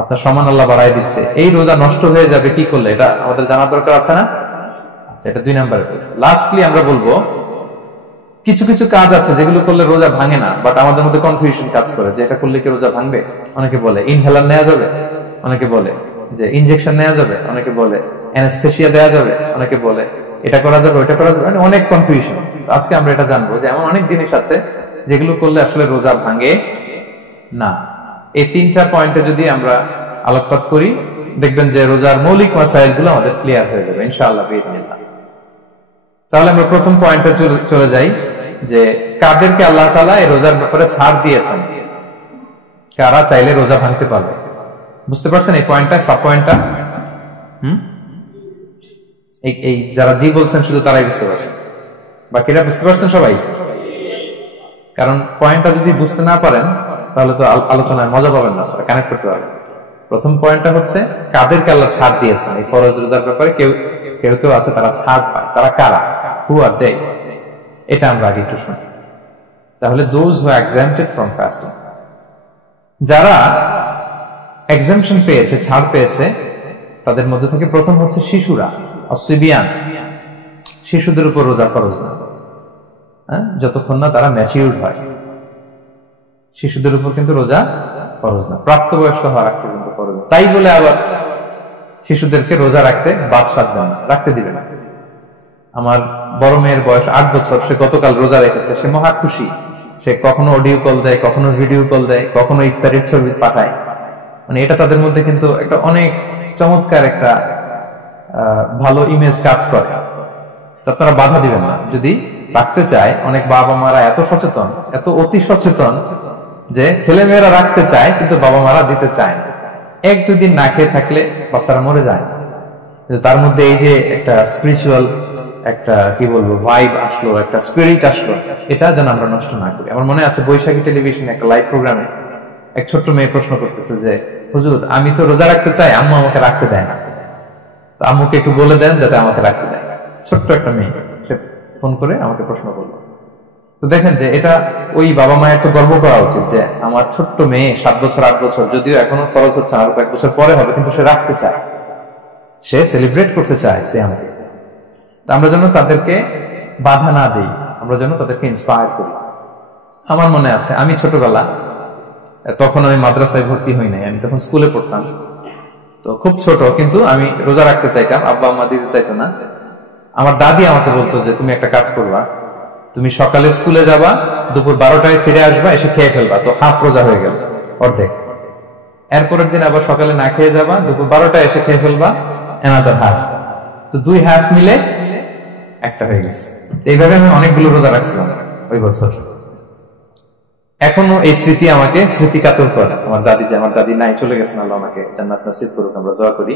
আপনার সম্মান আল্লাহ বাড়ায় দিচ্ছে, এই রোজা নষ্ট হয়ে যাবে কি করলে, এটা আমাদের জানা দরকার আছে না? আচ্ছা, এটা 2 নাম্বারে। লাস্টলি আমরা বলবো কিছু কিছু কাজ আছে যেগুলো করলে রোজা ভাঙে না, বাট আমাদের মধ্যে কনফিউশন কাজ করে যে এটা করলে কি রোজা ভাঙবে। অনেকে বলে ইনহেলার নেওয়া যাবে, অনেকে বলে যে ইনজেকশন নেওয়া যাবে, অনেকে বলে অ্যানেস্থেসিয়া দেওয়া যাবে, অনেকে বলে এটা করা যাবে ওটা করা যাবে, মানে অনেক কনফিউশন। আজকে আমরা এটা জানবো যে এমন অনেক জিনিস আছে যেগুলো করলে আসলে রোজা ভাঙে না। এই 3টা পয়েন্টে যদি আমরা আলোকপাত করি, দেখবেন যে রোজার মৌলিক মাসাইল গুলো আমাদের ক্লিয়ার হয়ে যাবে ইনশাআল্লাহ বিইذنিল্লাহ। তাহলে আমরা প্রথম পয়েন্টে চলে যাই যে কাদেরকে আল্লাহ তাআলা এই রোজার ব্যাপারে ছাড় দিয়েছেন, কারা চাইলে রোজা ভাঙতে পারবে। বুঝতে পারছেন এই পয়েন্টটা, সাব পয়েন্টটা? এই যারা জি বলছেন শুধু তারাই বুঝতে পারছেন, বাকিরা বুঝতে পারছেন সবাই? কারণ পয়েন্টটা যদি বুঝতে না পারেন তাহলে তো আলোচনায় মজা পাবেন না, তারা কানেক্ট করতে পারবেন। প্রথম পয়েন্টটা হচ্ছে কাদেরকে আল্লাহ ছাড় দিয়েছেন এই ফরজ রোজার ব্যাপারে। কেউ কেউ আছে তারা ছাড় পায়, তারা কারা? হু আর দে? এটা আমরা আগে একটু শুনি। তাহলে দোজ হু এক্সাম্পটেড ফ্রম ফাস্টিং, যারা এক্সাম্পশন পেয়েছে, ছাড় পেয়েছে, তাদের মধ্যে থেকে প্রথম হচ্ছে শিশুরা, আসিবিয়ান। শিশুদের উপর রোজা ফরজ না, যতক্ষণ না তারা ম্যাচিউরড হয়। শিশুদের উপর কিন্তু রোজা ফরজ না, প্রাপ্তবয়স্ক হওয়ার আগ পর্যন্ত ফরজ। তাই বলে আবার শিশুদেরকে রোজা রাখতে বাদশাহ দেন না, রাখতে দিবে না। আমার বড় মেয়ের বয়স 8 বছর, সে গতকাল রোজা রেখেছে, সে মহা খুশি। সে কখনো অডিও কল দেয়, কখনো ভিডিও কল দেয়, কখনো ইফতারের ছবি পাঠায়। মানে এটা তাদের মধ্যে কিন্তু একটা অনেক চমৎকার একটা ভালো ইমেজ কাজ করে। আপনারা বাধা দিবেন না যদি রাখতে চায়। অনেক বাবা মারা এত সচেতন, এত অতি সচেতন যে ছেলে মেয়েরা রাখতে চায় কিন্তু বাবা মারা দিতে চায় না। 1-2 দিন না খেয়ে থাকলে বাচ্চারা মরে যায়। তার মধ্যে এই যে একটা স্পিরিচুয়াল একটা কি বলবো ভাইব আসলো, একটা স্পিরিট আসলো, এটা যেন আমরা নষ্ট না করি। আমার মনে আছে বৈশাখী টেলিভিশনে একটা লাইভ প্রোগ্রামে এক ছোট্ট মেয়ে প্রশ্ন করতেছে যে হুজুর আমি তো রোজা রাখতে চাই, আম্মু আমাকে রাখতে দেয় না, তো আম্মুকে একটু বলে দেন যাতে আমাকে রাখতে দেয়। ছোট্ট একটা মেয়ে, সে ফোন করে আমাকে প্রশ্ন করলো। তো দেখেন যে এটা ওই বাবা মায়ের তো গর্ব করা উচিত যে আমার ছোট্ট মেয়ে 7 বছর 8 বছর, যদিও এখনো খরচ হচ্ছে, আরো কয়েক বছর পরে হবে, কিন্তু সে রাখতে চায়, সে সেলিব্রেট করতে চায়। সে আমাকে, আমরা যেন তাদেরকে বাধা না দিই, আমরা যেন তাদেরকে ইন্সপায়ার করি। আমার মনে আছে আমি ছোটবেলা, তখন আমি মাদ্রাসায় ভর্তি হই নাই, আমি তখন স্কুলে পড়তাম, তো খুব ছোট, কিন্তু আমি রোজা রাখতে চাইতাম, আব্বা আম্মা দিতে চাইতো না। আমার দাদি আমাকে বলতো যে তুমি একটা কাজ করবা, তুমি সকালে স্কুলে যাবা, দুপুর 12টায় ফিরে আসবা, এসে খেয়ে ফেলবা, তো হাফ রোজা হয়ে গেল, অর্ধেক। এরপরের দিন আবার সকালে না খেয়ে যাবা, দুপুর 12টায় এসে খেয়ে ফেলবা, অ্যানাদার হাফ, তো 2 হাফ মিলে একটা হয়ে গেছে। এইভাবে আমি অনেকগুলো রোজা রাখছিলাম ওই বছর। এখনো এই স্মৃতি আমাকে স্মৃতিকাতর করে। আমার দাদি, যে আমার দাদি নাই, চলে গেছেন, আল্লাহ আমাকে জান্নাত নসিব করুক, আমরা দোয়া করি।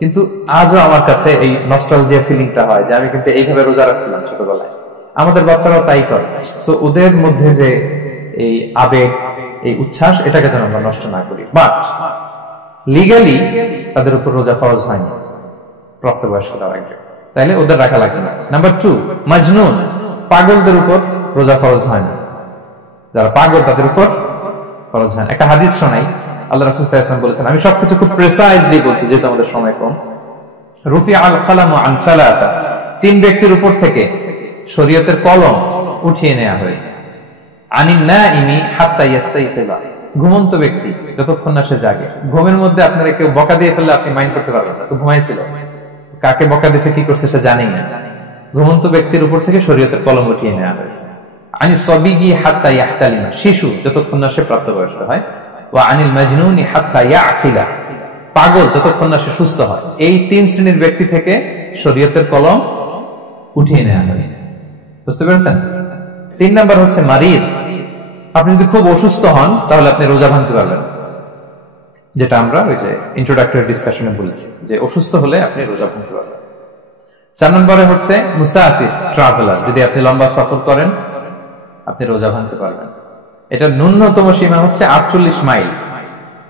কিন্তু আজও আমার কাছে এই নস্টালজিয়া ফিলিংটা হয় যে আমি কিন্তু এইভাবে রোজা রাখছিলাম ছোটবেলায়। আমাদের বাচ্চারাও তাই করে। সো ওদের মধ্যে যে এই আবেগ, এই উচ্ছ্বাস, এটাকে যেন আমরা নষ্ট না করি। বাট লিগালি তাদের উপর রোজা ফরজ হয়নি, প্রাপ্তবয়স্করা রাখবে, তাইলে ওদের রাখা লাগবে না। নাম্বার 2, মাজনুন, পাগলদের উপর রোজা ফরজ হয় না, যারা পাগল তাদের উপর ফরজ হয় না। একটা হাদিস শোনাই, আল্লাহ রাসূল সাল্লাল্লাহু আলাইহি ওয়াসাল্লাম বলেছেন, আমি সবকিছু খুব প্রিসাইজলি বলছি যেহেতু আমাদের সময় কম। রুফিআল কলামু আন সালাসা, 3 ব্যক্তির উপর থেকে শরীয়তের কলম উঠিয়ে নেওয়া হয়েছে। আনিন নাইমি হাত্তা ইয়াস্তাইকিযা, ঘুমন্ত ব্যক্তি যতক্ষণ না সে জাগে। ঘুমের মধ্যে আপনারা কেউ বকা দিয়ে ফেললে আপনি মাইন্ড করতে পারবেন না, তো ঘুমাইছিল, কাকে বকা দিয়েছে কি করছে সে জানেই না। ঘুমন্ত ব্যক্তির উপর থেকে শরীয়তের কলম উঠিয়ে নেওয়া হয়েছে। আনি সবিগি হাত্তা ইয়াহতালিমা, শিশু যতক্ষণ না সে প্রাপ্তবয়স্ক হয়। ওয়া আনিল মাজনুনি হাত্তা ইয়াকিলা, পাগল যতক্ষণ না সে সুস্থ হয়। এই 3 শ্রেণীর ব্যক্তি থেকে শরীয়তের কলম উঠিয়ে নেওয়া হয়েছে। বুঝতে পেরেছেন? 3 নাম্বার হচ্ছে মারিদ। আপনি যদি খুব অসুস্থ হন তাহলে আপনি রোজা ভাঙতে পারবেন, যেটা আমরা ওই যে ইন্ট্রোডাক্টরি ডিসকাশনে বলেছি যে অসুস্থ হলে আপনি রোজা ভাঙতে পারবেন। 4 নম্বরে হচ্ছে মুসাফির, ট্রাভেলার, যদি আপনি লম্বা সফর করেন আপনি রোজা ভাঙতে পারবেন। এটা ন্যূনতম সীমা হচ্ছে 48 মাইল।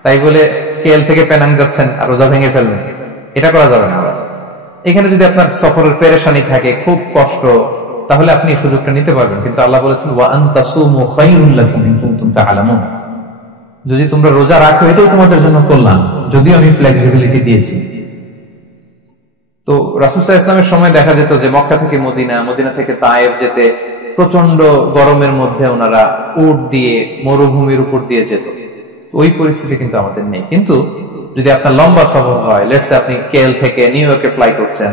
তাই বলে কেএল থেকে পেনাং যাচ্ছেন আর রোজা ভেঙে ফেলবেন, এটা করা যাবে না। এখানে যদি আপনার সফরের পেরেশানি থাকে, খুব কষ্ট, তাহলে আপনি এই সুযোগটা নিতে পারবেন। কিন্তু আল্লাহ বলেছেন ওয়া আন তাসুমু খায়রুল লাকুম ইন কুনতুম তা'লামুন, যদি তোমরা রোজা রাখো এটাই তোমাদের জন্য কল্যাণ, যদিও আমি ফ্লেক্সিবিলিটি দিয়েছি। তো রাসূল সাল্লাল্লাহু আলাইহি ওয়াসাল্লামের সময় দেখা যেত যে মক্কা থেকে মদিনা, মদিনা থেকে তায়েফ যেতে প্রচন্ড গরমের মধ্যে ওনারা উট দিয়ে মরুভূমির উপর দিয়ে যেত। ওই পরিস্থিতি কিন্তু আমাদের নেই। কিন্তু যদি আপনার লম্বা সফর হয়, লেটস সে আপনি কেএল থেকে নিউ ইয়র্কে ফ্লাই করছেন,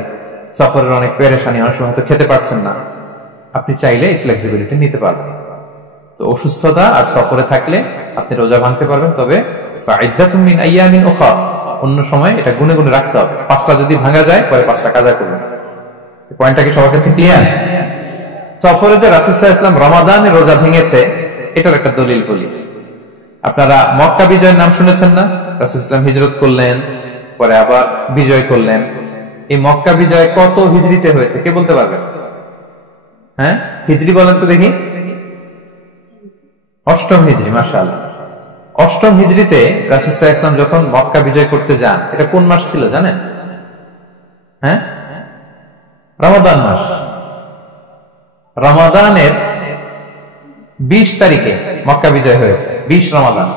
সফরের অনেক পেরেশানি, অনেক সময় তো খেতে পারছেন না, আপনি চাইলে এই ফ্লেক্সিবিলিটি নিতে পারবেন। তো অসুস্থতা আর সফরে থাকলে আপনি রোজা ভাঙতে পারবেন, তবে ফাইদ্দাতুম মিন আইয়ামিন উখরা, অন্য সময় এটা গুনে গুনে রাখতে হবে। 5টা যদি ভাঙা যায় পরে 5টা কাজা করবেন। পয়েন্টটা কি সবার কাছে ক্লিয়ার? সফরে যে রাসূল সাল্লাল্লাহু আলাইহি ওয়াসাল্লাম রমাদানে রোজা ভেঙেছে এটার একটা দলিল বলি। আপনারা মক্কা বিজয়ের নাম শুনেছেন না? রাসূল সাল্লাল্লাহু আলাইহি ওয়াসাল্লাম হিজরত করলেন, পরে আবার বিজয় করলেন। এই মক্কা বিজয় কত হিজরিতে হয়েছে কে বলতে পারবেন? হ্যাঁ, হিজরি বলেন তো দেখি। 8ম হিজরি, মাশাআল্লাহ। 8ম হিজরিতে রাসূল সাল্লাল্লাহু আলাইহি ওয়াসাল্লাম যখন মক্কা বিজয় করতে যান, এটা কোন মাস ছিল জানেন? হ্যাঁ, রমাদান মাস। রমাদানের 20 তারিখে মক্কা বিজয় হয়েছে, 20 রমাদান।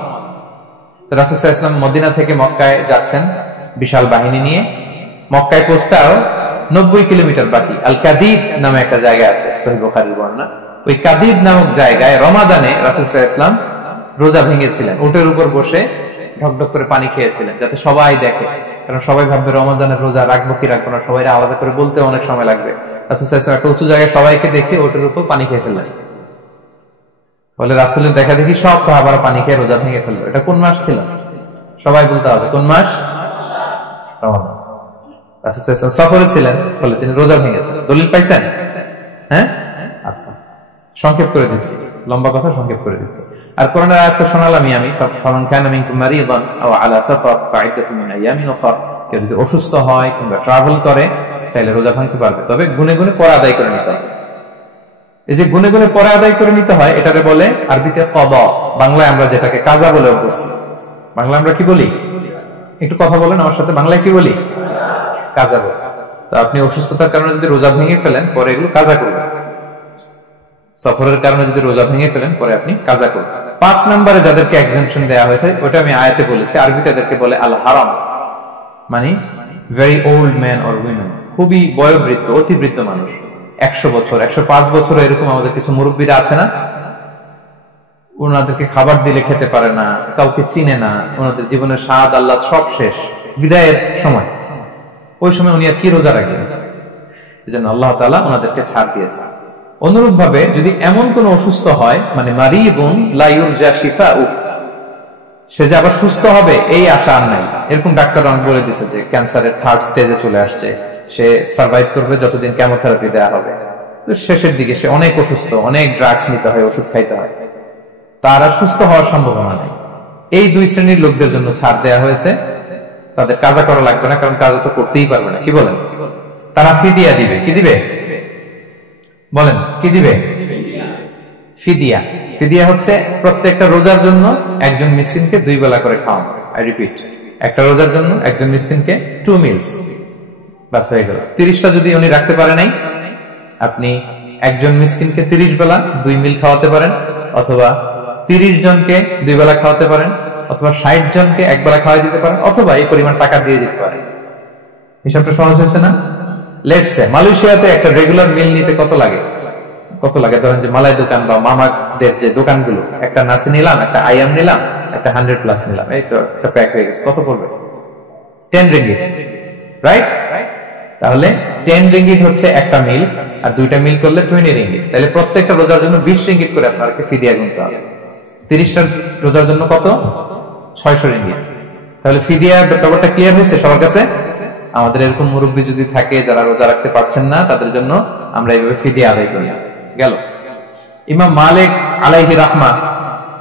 রাসূল সাল্লাল্লাহু আলাইহি ওয়াসাল্লাম মদিনা থেকে মক্কায় যাচ্ছেন বিশাল বাহিনী নিয়ে। মক্কায় পৌঁছতেও 90 কিলোমিটার বাকি। আল কাদিদ নামে একটা জায়গা আছে, সহিহ বুখারীর বর্ণনা। ওই কাদিদ নামক জায়গায় রমাদানে রাসূল সাল্লাল্লাহু আলাইহি ওয়াসাল্লাম রোজা ভেঙেছিলেন, উটের উপর বসে ঢকঢক করে পানি খেয়েছিলেন, যাতে সবাই দেখে। কারণ সবাই ভাববে রমাদানের রোজা রাখবো কি রাখবো না, সবাই আলাদা করে বলতে অনেক সময় লাগবে। রাসূল সাল্লাল্লাহু আলাইহি ওয়াসাল্লাম একটা উঁচু জায়গায় সবাইকে দেখে উটের উপর পানি খেয়ে ফেললেন। বলে রাসূলের দেখা দেখি সব সাহাবারা পানি খেয়ে রোজা ভেঙে ফেললো। এটা কোন মাস ছিল? সবাই বলতে হবে কোন মাস? রমাদান। রাসূল সাল্লাল্লাহু আলাইহি ওয়াসাল্লাম সফরে ছিলেন, ফলে তিনি রোজা ভেঙেছেন। দলিল পাইছেন? হ্যাঁ, আচ্ছা, সংক্ষেপ করে দিচ্ছি, লম্বা কথা সংক্ষেপ করে দিচ্ছি। আর কোরআনের আয়াত তো শোনালামই আমি, ফামান কানা মিনকুম মারিদান আও আলা সাফার ফাইদ্দাতুম মিন আইয়ামিন উখরা, কেউ যদি অসুস্থ হয় কিংবা ট্রাভেল করে চাইলে রোজা ভাঙতে পারবে, তবে গুনে গুনে পড়া আদায় করে নিতে হবে। এই যে গুনে গুনে পড়া আদায় করে নিতে হয়, এটারে বলে আরবিতে কদা, বাংলায় আমরা যেটাকে কাজা বলে অভ্যস্ত। বাংলায় আমরা কি বলি? একটু কথা বলেন আমার সাথে, বাংলায় কি বলি? কাজা বলি। তো আপনি অসুস্থতার কারণে যদি রোজা ভেঙে ফেলেন পরে এগুলো কাজা করবেন, সফরের কারণে যদি রোজা ভেঙে ফেলেন পরে আপনি কাজা করবেন। 5 নম্বরে যাদেরকে এক্সাম্পশন দেওয়া হয়েছে ওটা আমি আয়াতে বলেছি, আরবিতে তাদেরকে বলে আল হারাম, মানে very old man or women, খুবই বয়োবৃদ্ধ, অতিবৃদ্ধ মানুষ, 100 বছর 105 বছর এরকম আমাদের কিছু মুরব্বীরা আছে না, ওনাদেরকে খাবার দিলে খেতে পারে না, কাউকে চিনে না, ওনাদের জীবনের স্বাদ আহ্লাদ সব শেষ, বিদায়ের সময়। ওই সময় উনি আর কি রোজা রাখবেন? এজন্য আল্লাহ তাআলা ওনাদেরকে ছাড় দিয়েছে। অনুরূপ ভাবে যদি এমন কোন অসুস্থ হয়, মানে মারিদুন লা ইউরজা শিফাউ, সে যে আবার সুস্থ হবে এই আশা আর নাই, এরকম ডাক্তার অনেক বলে দিয়েছে যে ক্যান্সারের 3rd স্টেজে চলে আসছে, সে সার্ভাইভ করবে যতদিন কেমোথেরাপি দেওয়া হবে। তো শেষের দিকে সে অনেক অসুস্থ, অনেক ড্রাগস নিতে হয়, ওষুধ খাইতে হয়, তার আর সুস্থ হওয়ার সম্ভাবনা নেই। এই 2 শ্রেণীর লোকদের জন্য ছাড় দেওয়া হয়েছে, তাদের কাজা করা লাগবে না, কারণ কাজা তো করতেই পারবে না। কি বলেন? তারা ফিদিয়া দিবে। কি দিবে বলেন? কি দিবে? ফিদিয়া। ফিদিয়া হচ্ছে প্রত্যেকটা রোজার জন্য একজন মিসকিনকে 2 বেলা করে খাওয়ানো। আই রিপিট, একটা রোজার জন্য একজন মিসকিনকে 2 মিলস, বাস হয়ে গেল। 30টা যদি উনি রাখতে পারে নাই, আপনি একজন মিসকিনকে 30 বেলা 2 মিল খাওয়াতে পারেন, অথবা 30 জনকে 2 বেলা খাওয়াতে পারেন, অথবা 60 জনকে 1 বেলা খাওয়াই দিতে পারেন, অথবা এই পরিমাণ টাকা দিয়ে দিতে পারেন। হিসাবটা সহজ হয়েছে না? লেটস সে মালয়েশিয়াতে একটা রেগুলার মিল নিতে কত লাগে? ধরেন যে মালাই দোকান বা মামাদের যে দোকানগুলো, একটা নাসি নিলাম, একটা আইয়াম নিলাম, একটা 100+ নিলাম, এই তো একটা প্যাক হয়ে গেছে। কত পড়বে? 10 রিঙ্গিট, রাইট? তাহলে 10 রিঙ্গিট হচ্ছে একটা মিল, আর 2টা মিল করলে 20 রিঙ্গিট। তাহলে প্রত্যেকটা রোজার জন্য 20 রিঙ্গিট করে আপনাকে ফিদিয়া গুনতে হবে। 30টা রোজার জন্য কত? 600 রিঙ্গিট। তাহলে ফিদিয়ার ব্যাপারটা ক্লিয়ার হয়েছে সবার কাছে? আমাদের এরকম মুরব্বী যদি থাকে যারা রোজা রাখতে পারছেন না, তাদের জন্য আমরা এইভাবে ফিদিয়া আদায় করি। গেল। ইমাম মালিক আলাইহি রাহমা,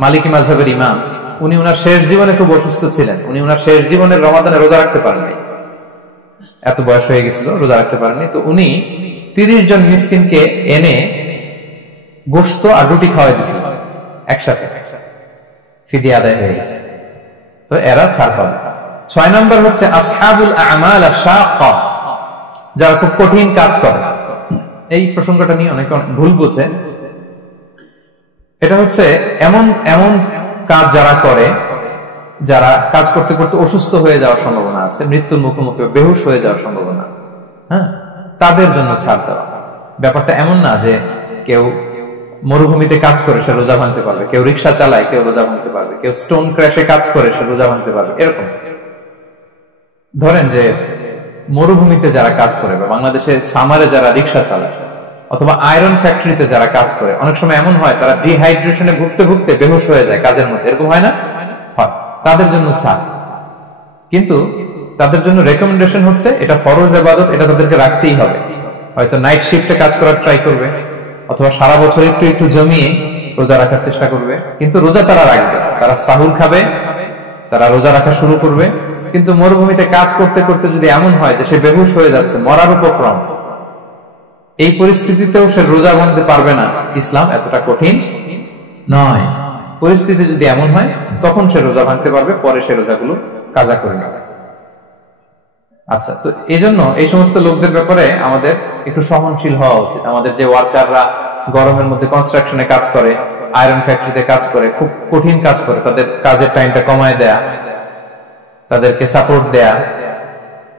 মালিকি মাযহাবের ইমাম, উনি ওনার শেষ জীবনে খুব অসুস্থ ছিলেন। উনি ওনার শেষ জীবনের রমাদানে রোজা রাখতে পারেননি, এত বয়স হয়ে গেছিল, রোজা রাখতে পারেননি। তো উনি 30 জন মিসকিনকে এনে গোশত আর রুটি খাওয়াই দিয়েছিলেন একসাথে, ফিদিয়া আদায় হয়ে গেছে। তো এরা ছাড় পাবে। 6 নম্বর হচ্ছে আসহাবুল আমাল আশ-শাক্কা, যারা খুব কঠিন কাজ করে। এই প্রসঙ্গটা নিয়ে অনেকে ভুল বোঝে। এটা হচ্ছে এমন এমন কাজ যারা করে, যারা কাজ করতে করতে অসুস্থ হয়ে যাওয়ার সম্ভাবনা আছে, মৃত্যুর মুখোমুখি বেহুশ হয়ে যাওয়ার সম্ভাবনা, হ্যাঁ, তাদের জন্য ছাড় দেওয়া। ব্যাপারটা এমন না যে কেউ মরুভূমিতে কাজ করে সে রোজা ভাঙতে পারবে, কেউ রিক্সা চালায় কেউ রোজা ভাঙতে পারবে, কেউ স্টোন ক্র্যাশে কাজ করে সে রোজা ভাঙতে পারবে, এরকম। ধরেন যে মরুভূমিতে যারা কাজ করে, বা বাংলাদেশে সামারে যারা রিক্সা চালায়, অথবা আয়রন ফ্যাক্টরিতে যারা কাজ করে, অনেক সময় এমন হয় তারা ডিহাইড্রেশনে ভুগতে ভুগতে বেহুশ হয়ে যায় কাজের মধ্যে, এরকম হয় না? হয়। তাদের জন্য ছাড়, কিন্তু তাদের জন্য রেকমেন্ডেশন হচ্ছে এটা ফরজ ইবাদত, এটা তাদেরকে রাখতেই হবে। হয়তো নাইট শিফটে কাজ করার ট্রাই করবে, অথবা সারা বছর একটু একটু জমিয়ে রোজা রাখার চেষ্টা করবে, কিন্তু রোজা তারা রাখবে, তারা সাহুর খাবে, তারা রোজা রাখা শুরু করবে। কিন্তু মরুভূমিতে কাজ করতে করতে যদি এমন হয় যে সে বেহুশ হয়ে যাচ্ছে, মরার উপক্রম, এই পরিস্থিতিতেও সে রোজা ভাঙতে পারবে না, ইসলাম এতটা কঠিন নয়। পরিস্থিতি যদি এমন হয় তখন সে রোজা ভাঙতে পারবে, পরে সে রোজাগুলো কাজা করে নেবে। আচ্ছা, তো এই জন্য এই সমস্ত লোকদের ব্যাপারে আমাদের একটু সহনশীল হওয়া উচিত। আমাদের যে ওয়ার্কাররা গরমের মধ্যে কনস্ট্রাকশনে কাজ করে, আয়রন ফ্যাক্টরিতে কাজ করে, খুব কঠিন কাজ করে, তাদের কাজের টাইমটা কমায় দেয়া, তাদেরকে সাপোর্ট দেয়া,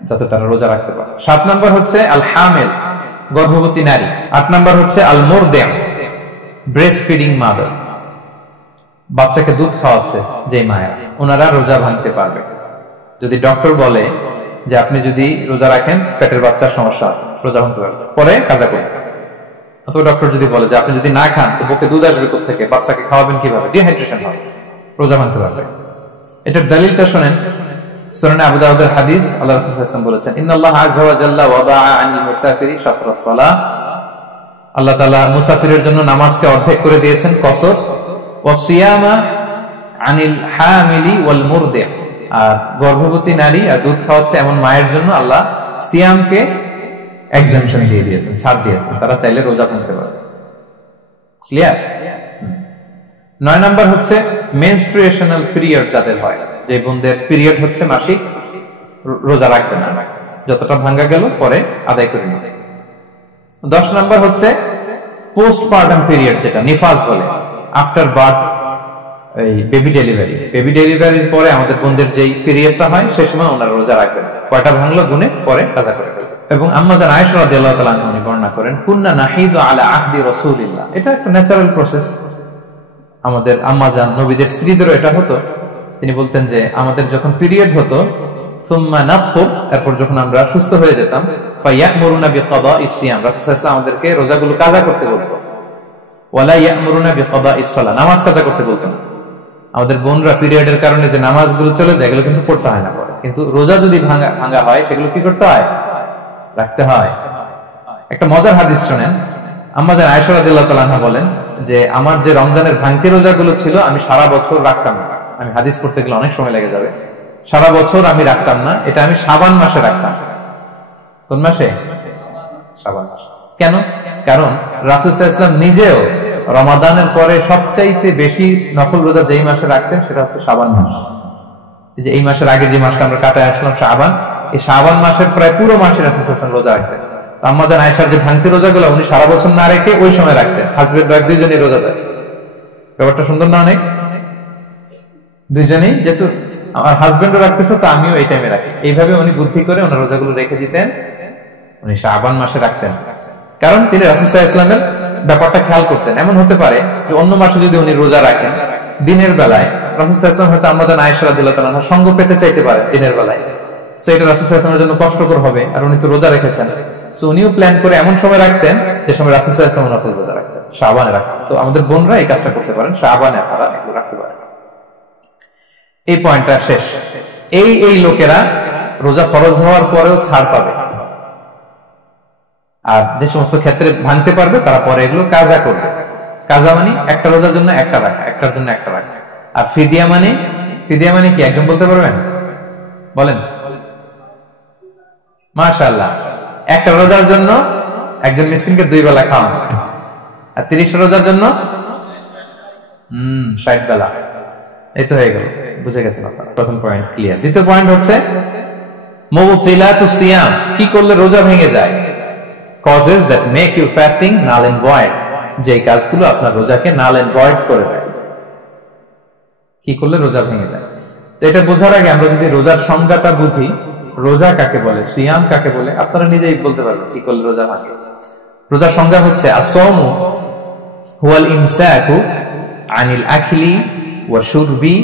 যাতে তারা রোজা রাখতে পারে। 7 নম্বর হচ্ছে আল হামিল, গর্ভবতী নারী। 8 নম্বর হচ্ছে আল মুরদিআ, ব্রেস্ট ফিডিং মাদার, বাচ্চাকে দুধ খাওয়াচ্ছে যে মায়েরা, ওনারা রোজা ভাঙতে পারবে। যদি ডক্টর বলে যে আপনি যদি রোজা রাখেন পেটের বাচ্চার সমস্যা আছে, রোজা ভাঙতে পারবে, পরে কাজা করবে। অথবা ডক্টর যদি বলে যে আপনি যদি না খান তো বুকে দুধ আসবে কোত্থেকে, বাচ্চাকে খাওয়াবেন কিভাবে, ডিহাইড্রেশন হবে, রোজা ভাঙতে পারবে। এটার দলিলটা শোনেন, সুনানে আবু দাউদের হাদিস, আল্লাহ রাসূল সাল্লাল্লাহু আলাইহি ওয়াসাল্লাম বলেছেন, ইন্নাল্লাহা আযজা ওয়া জাল্লা ওয়াদাআ আনিল মুসাফিরি শাতরাস সালাহ, আল্লাহ তাআলা মুসাফিরের জন্য নামাজকে অর্ধেক করে দিয়েছেন, কসর, ওয়া সিয়ামা আনিল হামিলি ওয়াল মুরদিআ, আর গর্ভবতী নারী আর দুধ খাওয়াচ্ছে এমন মায়ের জন্য আল্লাহ সিয়ামকে এক্সাম্পশন দিয়ে দিয়েছেন, ছাড় দিয়েছেন, তারা চাইলে রোজা ভাঙতে পারবে। ক্লিয়ার? 9 নম্বর হচ্ছে মেনস্ট্রুয়েশনাল পিরিয়ড যাদের হয়, যে বোনদের পিরিয়ড হচ্ছে মাসিক, রোজা রাখবে না, যতটা ভাঙ্গা গেল পরে আদায় করে নেবে। 10 নম্বর হচ্ছে পোস্টপার্টাম পিরিয়ড, যেটা নিফাস বলে, আফটার বার্থ, এই বেবি ডেলিভারি, বেবি ডেলিভারির পরে আমাদের বোনদের যেই পিরিয়ডটা হয় সেই সময় ওনারা রোজা রাখবেন, কয়টা ভাঙলো গুনে পরে কাজা করে ফেলবে। এবং আম্মা জান আয়েশা রাদিয়াল্লাহু তাআলা আনহা বর্ণনা করেন, কুন্না নাহিদু আলা আহদি রাসূলিল্লাহ, এটা একটা ন্যাচারাল প্রসেস, আমাদের আম্মা জান নবীদের স্ত্রীদেরও এটা হতো। তিনি বলতেন যে আমাদের যখন পিরিয়ড হতো, সুম্মা নাফুর, এরপর যখন আমরা সুস্থ হয়ে যেতাম, ফায়ামুরুনা বিকাদাইস সিয়াম, রাসূল সাল্লাল্লাহু আলাইহি ওয়াসাল্লাম আমাদেরকে রোজাগুলো কাজা করতে বলতো, ওয়ালা ইয়ামুরুনা বিকাদাইস সালাহ, নামাজ কাজা করতে বলতো না। আমাদের বোনরা পিরিয়ডের কারণে যে নামাজগুলো চলে যায় এগুলো কিন্তু পড়তে হয় না পরে, কিন্তু রোজা যদি ভাঙা হয় সেগুলো কি করতে হয়? রাখতে হয়। একটা মজার হাদিস শোনেন, আম্মা জান আয়েশা রাদিয়াল্লাহু তাআলা আনহা বলেন যে আমার যে রমজানের ভাঙতি রোজাগুলো ছিল আমি সারা বছর রাখতাম না, আমি হাদিস করতে গেলে অনেক সময় লেগে যাবে, সারা বছর আমি রাখতাম না, এটা আমি শাবান মাসে রাখতাম। কোন মাসে? শাবান মাসে। কেন? কারণ রাসূল সাল্লাল্লাহু আলাইহি ওয়াসাল্লাম নিজেও রমাদানের পরে সবচাইতে বেশি নফল রোজা যেই মাসে রাখতেন সেটা হচ্ছে শাবান মাস। যে এই মাসের আগে যে মাসটা আমরা কাটায় আসলাম শাবান, এই শাবান মাসের প্রায় পুরো মাসে রাসূল সাল্লাল্লাহু আলাইহি ওয়াসাল্লাম রোজা রাখতেন। আম্মা জান আয়েশার যে ভাঙতি রোজাগুলো উনি সারা বছর না রেখে ওই সময় রাখতেন। হাজবেন্ড ওয়াইফ দুইজনই রোজা দেয়। ব্যাপারটা সুন্দর না অনেক? দুইজনেই যেহেতু আমার হাজবেন্ডও রাখতেছে তো আমিও এই টাইমে রাখি, এইভাবে উনি বুদ্ধি করে ওনার রোজাগুলো রেখে দিতেন। উনি শাবান মাসে রাখতেন, কারণ তিনি রাসূল সাল্লাল্লাহু আলাইহি ওয়াসাল্লামের ব্যাপারটা খেয়াল করতেন। এমন হতে পারে যে অন্য মাসে যদি উনি রোজা রাখেন, দিনের বেলায় রাসূল সাল্লাল্লাহু আলাইহি ওয়াসাল্লাম হয়তো আমাদের আয়েশা রাদিয়াল্লাহু তাআলা সঙ্গ পেতে চাইতে পারে দিনের বেলায়, সো এটা রাসূল সাল্লাল্লাহু আলাইহি ওয়াসাল্লামের জন্য কষ্টকর হবে, আর উনি তো রোজা রেখেছেন। সো উনিও প্ল্যান করে এমন সময় রাখতেন যে সময় রাসূল সাল্লাল্লাহু আলাইহি ওয়াসাল্লাম রোজা রাখতেন, শাবানে রাখতেন। তো আমাদের বোনরা এই কাজটা করতে পারেন, শাবানে আপনারা এগুলো রাখতে পারেন। এই পয়েন্টটা শেষ। এই লোকেরা রোজা ফরজ হওয়ার পরেও ছাড় পাবে, আর যে সমস্ত ক্ষেত্রে ভাঙতে পারবে তারা পরে এগুলো কাজা করবে। কাজা মানে একটা রোজার জন্য একটা রাখা, একটার জন্য একটা রাখা। আর ফিদিয়া মানে কি একজন বলতে পারবেন? বলেন। মাশাআল্লাহ, একটা রোজার জন্য একজন মিসকিনকে 2 বেলা খাওয়ানো, আর 30 রোজার জন্য 60 বেলা। এই তো হয়ে গেল, বুঝে গেছেন আপনারা। প্রথম পয়েন্ট ক্লিয়ার। দ্বিতীয় পয়েন্ট হচ্ছে মুবতিলাতুস সিয়াম, কি করলে রোজা ভেঙে যায়। causes that make your fasting null and void, যে কাজগুলো আপনার রোজাকে null and void করে দেয়। কি করলে রোজা ভেঙে যায়? তো এটা বোঝার আগে আমরা যদি রোজার সংজ্ঞাটা বুঝি, রোজা কাকে বলে, সিয়াম কাকে বলে, আপনারা নিজেই বলতে পারবেন কি করলে রোজা ভাঙে। রোজার সংজ্ঞা হচ্ছে আসওমু হুয়াল ইমসাকু আনিল আকলি ওয়া শুরবি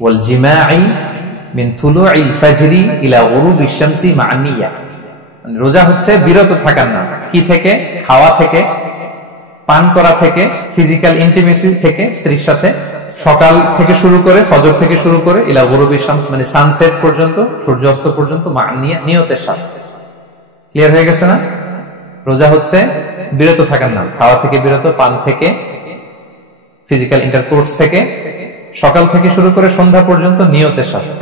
ওয়াল জিমাই মিন তুলুইল ফাজরি ইলা গুরুবিশ শামসি মা নিয়া। রোজা হচ্ছে বিরত থাকার নাম। কি থেকে? খাওয়া থেকে, পান করা থেকে, ফিজিক্যাল ইন্টিমেসি থেকে স্ত্রীর সাথে, সকাল থেকে শুরু করে, ফজর থেকে শুরু করে ইলা গুরুবিশ শামস মানে সানসেট পর্যন্ত, সূর্যাস্ত পর্যন্ত, মা নিয়তের সাথে। ক্লিয়ার হয়ে গেছে না? রোজা হচ্ছে বিরত থাকার নাম। খাওয়া থেকে বিরত, পান থেকে, ফিজিক্যাল ইন্টারকোর্স থেকে, সকাল থেকে শুরু করে সন্ধ্যা পর্যন্ত নিয়তের সাথে।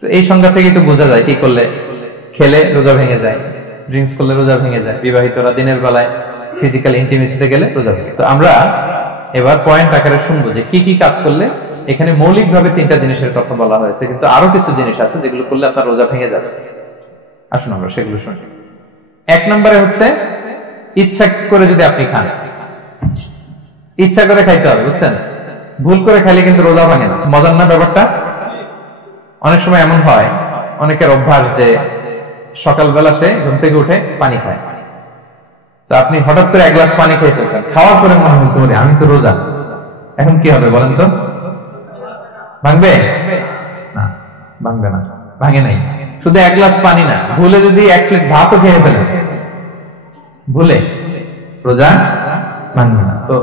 তো এই সংজ্ঞা থেকেই তো বোঝা যায় কি করলে, খেলে রোজা ভেঙে যায়, ড্রিঙ্কস করলে রোজা ভেঙে যায়, বিবাহিতরা দিনের বেলায় ফিজিক্যাল ইন্টিমেসিতে গেলে রোজা ভেঙে। তো আমরা এবার পয়েন্ট আকারে শুনবো যে কি কি কাজ করলে। এখানে মৌলিকভাবে 3টা জিনিসের কথা বলা হয়েছে, কিন্তু আরো কিছু জিনিস আছে যেগুলো করলে আপনার রোজা ভেঙে যাবে। আসুন আমরা সেগুলো শুনি। 1 নম্বরে হচ্ছে ইচ্ছা করে যদি আপনি খান, ইচ্ছা করে খাইতে হবে, বুঝছেন? ভুল করে খাইলে কিন্তু রোজা ভাঙে না। মজার না ব্যাপারটা? অনেক সময় এমন হয়, অনেকের অভ্যাস যে সকালবেলা সে ঘুম থেকে উঠে পানি খায়। তো আপনি হঠাৎ করে 1 গ্লাস পানি খেয়ে ফেলছেন, খাওয়ার পরে মনে হচ্ছে বলে আমি তো রোজা, এখন কি হবে বলেন তো? ভাঙবে না? ভাঙবে না, ভাঙে নাই। শুধু 1 গ্লাস পানি না, ভুলে যদি 1 প্লেট ভাতও খেয়ে ফেলেন, ভুলে, রোজা ভাঙবে না। তো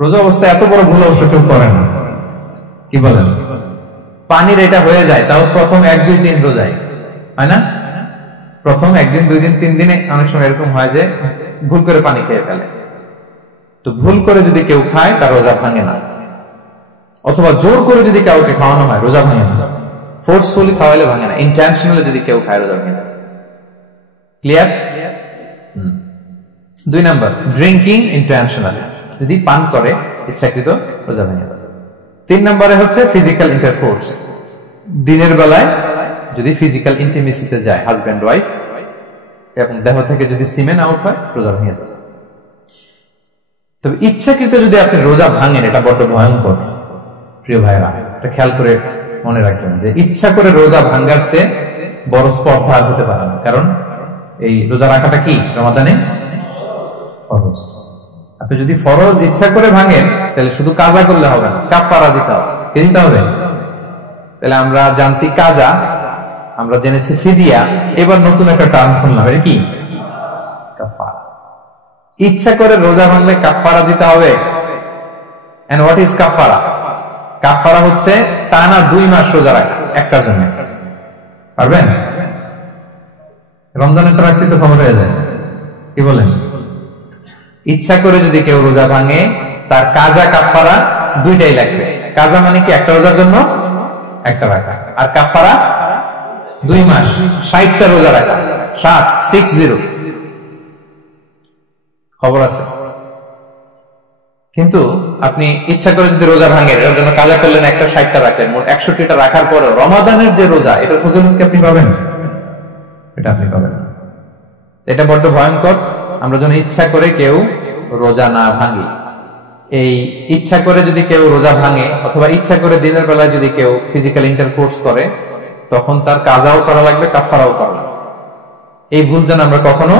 রোজা অবস্থায় এত বড় ভুল অবশ্য কেউ করে না, কি বলেন? পানির এটা হয়ে যায়, তাও প্রথম 1, 2, 3 রোজায়, হয় না? প্রথম 1 দিন, 2 দিন, 3 দিনে অনেক সময় এরকম হয় যে ভুল করে পানি খেয়ে ফেলে। তো ভুল করে যদি কেউ খায় তার রোজা ভাঙে না। অথবা জোর করে যদি কাউকে খাওয়ানো হয় রোজা ভাঙে না। ফোর্সফুলি খাওয়াইলে ভাঙে না, ইন্টেনশনালি যদি কেউ খায় রোজা ভাঙে না। ক্লিয়ার? 2 নাম্বার, ড্রিঙ্কিং ইন্টেনশনালি, যদি পান করে ইচ্ছাকৃত, রোজা ভেঙে যাবে। 3 নম্বরে হচ্ছে ফিজিক্যাল ইন্টারকোর্স, দিনের বেলায় যদি ফিজিক্যাল ইন্টিমেসিতে যায় হাজব্যান্ড ওয়াইফ, এবং দেহ থেকে যদি সিমেন আউট হয় রোজা ভেঙে যাবে। তবে ইচ্ছাকৃত যদি আপনি রোজা ভাঙেন, এটা বড্ড ভয়ঙ্কর প্রিয় ভাইরা। এটা খেয়াল করে মনে রাখবেন যে ইচ্ছা করে রোজা ভাঙার চেয়ে বড় স্পর্ধা আর হতে পারে না। কারণ এই রোজা রাখাটা কি রমাদানে ফরজ। আপনি যদি ফরজ ইচ্ছা করে ভাঙেন তাহলে শুধু কাজা করলে হবে না, কাফারা দিতে হবে। কি দিতে হবে? তাহলে আমরা জানছি কাজা, আমরা জেনেছি ফিদিয়া, এবার নতুন একটা টার্ম শুনলাম, এটা কি? কাফারা। ইচ্ছা করে রোজা ভাঙলে কাফারা দিতে হবে। এন্ড হোয়াট ইজ কাফারা? কাফারা হচ্ছে টানা 2 মাস রোজা রাখা একটার জন্য। পারবেন? রমজানেরটা রাখতে তো খবর হয়ে যায়, কি বলেন? ইচ্ছা করে যদি কেউ রোজা ভাঙে তার কাজা কাফারা 2টাই লাগবে। কাজা মানে কি? একটা রোজার জন্য একটা রাখা, আর কাফারা 2 মাস 60টা রোজা রাখা। 60 খবর আছে। কিন্তু আপনি ইচ্ছা করে যদি রোজা ভাঙেন, এর জন্য কাজা করলেন, একটা 60টা রাখলেন, মোট 61টা রাখার পরেও রমাদানের যে রোজা, এটার ফজিলত কি আপনি পাবেন? এটা আপনি পাবেন না। এটা বড্ড ভয়ঙ্কর। আমরা যেন ইচ্ছা করে কেউ রোজা না ভাঙি। এই ইচ্ছা করে যদি কেউ রোজা ভাঙে অথবা ইচ্ছা করে দিনের বেলায় যদি কেউ ফিজিক্যাল ইন্টারকোর্স করে, তখন তার কাজাও করা লাগবে, কাফারাও করা লাগবে। এই ভুল যেন আমরা কখনো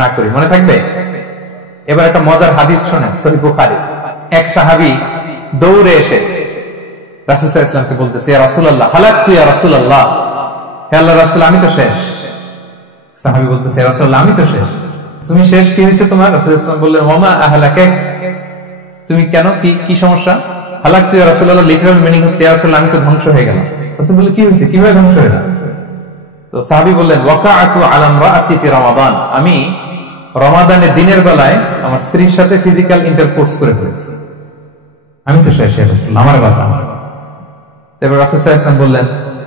না করি, মনে থাকবে। এবার একটা মজার হাদিস শোনেন, সহিহ বুখারী। এক সাহাবী দৌড়ে এসে রাসূল সাল্লাল্লাহু আলাইহি ওয়াসাল্লামকে বলতেছে, ইয়া রাসূলুল্লাহ, হালাকতু ইয়া রাসূলুল্লাহ, হে আল্লাহর রাসূল, আমি তো শেষ। সাহাবী বলতেছে, ইয়া রাসূলুল্লাহ, আমি তো শেষ। তুমি শেষ, কি হয়েছে তোমার? রাসূল সাল্লাল্লাহু আলাইহি ওয়াসাল্লাম বললেন, ওয়া মা আহলাকাক, তুমি কেন, কি সমস্যা? হালাকতু ইয়া রাসূলুল্লাহ লিটারাল মিনিং হচ্ছে, ইয়া রাসূলুল্লাহ, আমি তো ধ্বংস হয়ে গেলাম। রাসূল বললেন, কি হয়েছে, কিভাবে ধ্বংস হয়ে গেল? তো সাহাবী বললেন, ওয়াকাআতু আলা ইমরাআতি ফি রমাদান, আমি রমাদানের দিনের বেলায় আমার স্ত্রীর সাথে ফিজিক্যাল ইন্টারকোর্স করে ফেলেছি, আমি তো শেষ, আমার বাঁচা। এবার রাসূল সাল্লাল্লাহু আলাইহি ওয়াসাল্লাম বললেন,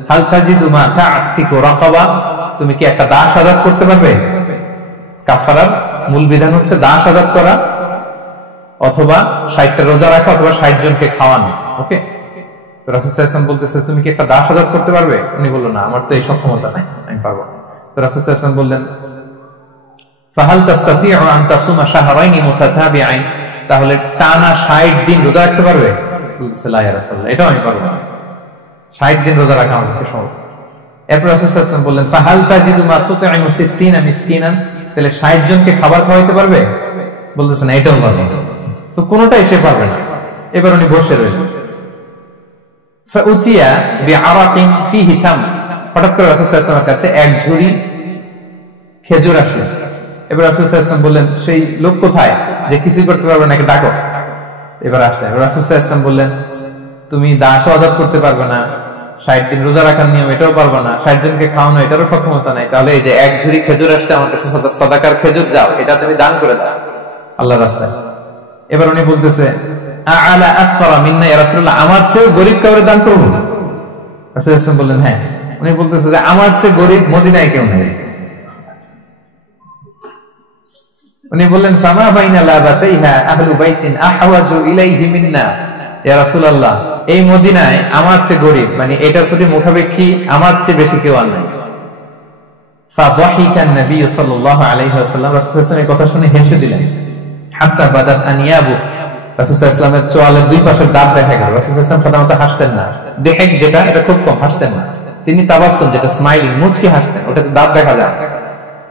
হাল তাজিদু মা তা'তিকু রাকাবা, তুমি কি একটা দাস আযাদ করতে পারবে? কাফারার মূল বিধান হচ্ছে দাস আযাদ করা অথবা 60টা রোজা রাখা অথবা 60 জনকে খাওয়ানো। ওকে, তো রাসূল সাল্লাল্লাহু আলাইহি ওয়াসাল্লাম বলতেছে, তুমি কি একটা দাস আযাদ করতে পারবে? উনি বলল, না, আমার তো এই সক্ষমতা নাই, আমি পারবো না। তো রাসূল সাল্লাল্লাহু আলাইহি ওয়াসাল্লাম বললেন, ফাহাল তাস্তাতিউ আন তাসুমা শাহরাইনি মুতাতাবিআইন, তাহলে টানা 60 দিন রোজা রাখতে পারবে? বলতেছে, লা ইয়া রাসূলুল্লাহ, এটাও আমি পারবো না, 60 দিন রোজা রাখা আমার পক্ষে সম্ভব। এরপর রাসূল সাল্লাল্লাহু আলাইহি ওয়াসাল্লাম বললেন, ফাহাল তাজিদু মা তুতঈমু 60 মিসকিনান, তাহলে 60 জনকে খাবার খাওয়াইতে পারবে? বলতেছে, না, এটাও পারবো না। তো কোনটাই সে পারবে না। এবার উনি বসে রইলেন। ফাউতিয়া বিআরাকিন ফিহি তাম, হঠাৎ করে রাসূল সাল্লাল্লাহু আলাইহি ওয়াসাল্লামের কাছে এক ঝুড়ি খেজুর আসলো। এবার রাসূল সাল্লাল্লাহু আলাইহি ওয়াসাল্লাম বললেন, সেই লোক কোথায় যে কিছু করতে পারবে না, ডাকো। এবার আসলেন। রাসূল সাল্লাল্লাহু আলাইহি ওয়াসাল্লাম বললেন, তুমি দাস আযাদ করতে পারবে না, 60 দিন রোজা রাখার নিয়ম এটাও পারবে না, 60 জনকে খাওয়ানো এটারও সক্ষমতা নাই, তাহলে এই যে এক ঝুড়ি খেজুর আসছে আমার কাছে, সাদাকার খেজুর, যাও, এটা তুমি দান করে দাও আল্লাহর রাস্তায়। এবার উনি বলতেছে, আ'লা আফকারা মিন্না ইয়া রাসূলুল্লাহ, আমার চেয়ে গরীব কাউরে দান করব? রাসূল সাল্লাল্লাহু আলাইহি ওয়াসাল্লাম বললেন, হ্যাঁ। উনি বলতেছে যে আমার চেয়ে গরীব মদিনায় কেউ নেই। উনি বললেন, ফামা বাইনা লাবাতাইহা আহলু বাইতিন আহওয়াজু ইলাইহি মিন্না ইয়া রাসূলুল্লাহ, এই মদিনায় আমার চেয়ে গরীব, মানে এটার প্রতি মুখাপেক্ষী আমার চেয়ে বেশি কেউ আর নাই। ফাদাহিকা নবী সাল্লাল্লাহু আলাইহি ওয়াসাল্লাম, রাসূল সাল্লাল্লাহু আলাইহি ওয়াসাল্লাম এই কথা শুনে হেসে দিলেন। হাত্তা বাদাত আনিয়াবু, রাসূল সাল্লাল্লাহু আলাইহি ওয়াসাল্লামের চোয়ালের দুই পাশের দাঁত দেখা গেল। রাসূল সাল্লাল্লাহু আলাইহি ওয়াসাল্লাম সাধারণত হাসতেন না, দেহেক যেটা এটা খুব কম হাসতেন না, তিনি তাবাসসুম যেটা স্মাইলিং মুচকি হাসতেন, ওটাতে দাঁত দেখা যায়।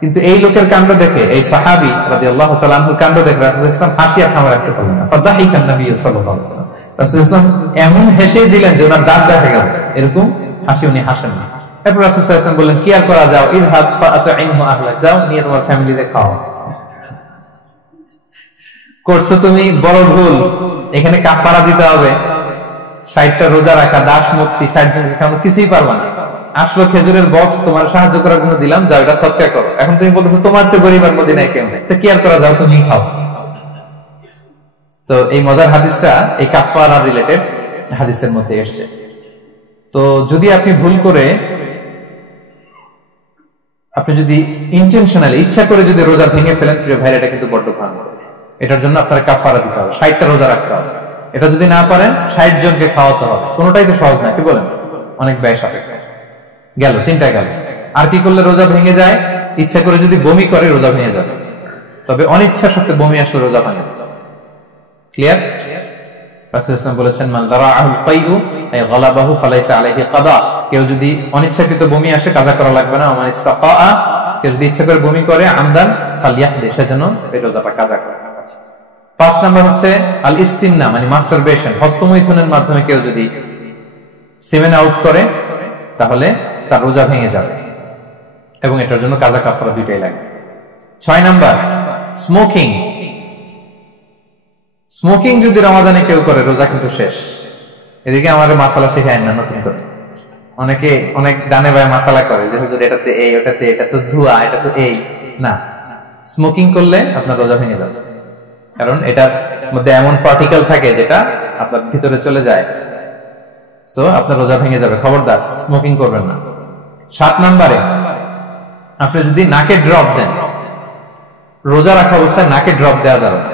কিন্তু এই লোকের কাণ্ড দেখে, এই সাহাবী রাদিয়াল্লাহু তাআলা আনহুর কাণ্ড দেখে রাসূল সাল্লাল্লাহু আলাইহি ওয়াসাল্লাম হাসি আর থামাতে রাখতে পারলেন না। ফাদাহিকা নবী সাল্লাল্লাহু আলাইহি ওয়াসাল্লাম, রাসূল সাল্লাল্লাহু আলাইহি ওয়াসাল্লাম এমন হেসে দিলেন যে ওনার দাঁত দেখা গেল, এরকম হাসি উনি হাসেন না। এরপর রাসূল সাল্লাল্লাহু আলাইহি ওয়াসাল্লাম বললেন, কি আর করা, যাও, ইযহাব ফাআতইমহু আহলাক, যাও, নিয়ে তোমার ফ্যামিলিতে খাও। করছো তুমি বড় ভুল, এখানে কাফারা দিতে হবে, 60টা রোজা রাখা, দাস মুক্তি, 60 জনকে খাওয়ানো, কিছুই পারবা না। আসলো খেজুরের বক্স, তোমার সাহায্য করার জন্য দিলাম, যাও, এটা সদকা করো। এখন তুমি বলতেছো তোমার চেয়ে গরীব আর মদিনায় কেউ নেই, তো কি আর করা, যাও, তুমি খাও। তো এই মজার হাদিসটা এই কাফারা রিলেটেড হাদিসের মধ্যে এসেছে। তো যদি আপনি ভুল করে, আপনি যদি ইন্টেনশনালি ইচ্ছা করে যদি রোজা ভেঙে ফেলেন, প্রিয় ভাই, এটা কিন্তু বড্ড ভয়ানক। এটার জন্য আপনার কাফারা দিতে হবে, 60টা রোজা রাখতে হবে। এটা যদি না পারেন 60 জনকে খাওয়াতে হবে। কোনোটাই তো সহজ না, কি বলেন? অনেক ব্যয় সাপেক্ষ। গেল 3টা গেল। আর কি করলে রোজা ভেঙে যায়? ইচ্ছা করে যদি বমি করে রোজা ভেঙে যাবে, তবে অনিচ্ছা সত্ত্বে বমি আসলে রোজা ভাঙে। ক্লিয়ার? রাসূল সাল্লাল্লাহু আলাইহি ওয়াসাল্লাম বলেছেন, মান দারাআহুল কাইউ আই গালাবাহু ফালাইসা আলাইহি কাদা, কেউ যদি অনিচ্ছাকৃত বমি আসে কাজা করা লাগবে না। ওমান ইস্তাকা, কেউ যদি ইচ্ছা করে বমি করে আমদান ফালইয়াহদি, সেজন্য এই রোজাটা কাজা করে। 5 নাম্বার হচ্ছে আল ইস্তিমনা, মানে মাস্টারবেশন, হস্তমৈথুনের মাধ্যমে কেউ যদি সেমেন আউট করে তাহলে তার রোজা ভেঙে যাবে, এবং এটার জন্য কাজা কাফারা দুইটাই লাগে। 6 নাম্বার স্মোকিং। স্মোকিং যদি রমাদানে কেউ করে, রোজা কিন্তু শেষ। এদিকে আমার মাসালা শেখায় না নতুন করে, অনেকে অনেক ডানে বায়ে মাসালা করে যে হুজুর এটাতে এই, ওটাতে, এটা তো ধোঁয়া, এটা তো এই না। স্মোকিং করলে আপনার রোজা ভেঙে যাবে, কারণ এটার মধ্যে এমন পার্টিকেল থাকে যেটা আপনার ভিতরে চলে যায়, সো আপনার রোজা ভেঙে যাবে। খবরদার স্মোকিং করবেন না। 7 নম্বরে আপনি যদি নাকে ড্রপ দেন, রোজা রাখা অবস্থায় নাকে ড্রপ দেওয়া যাবে না।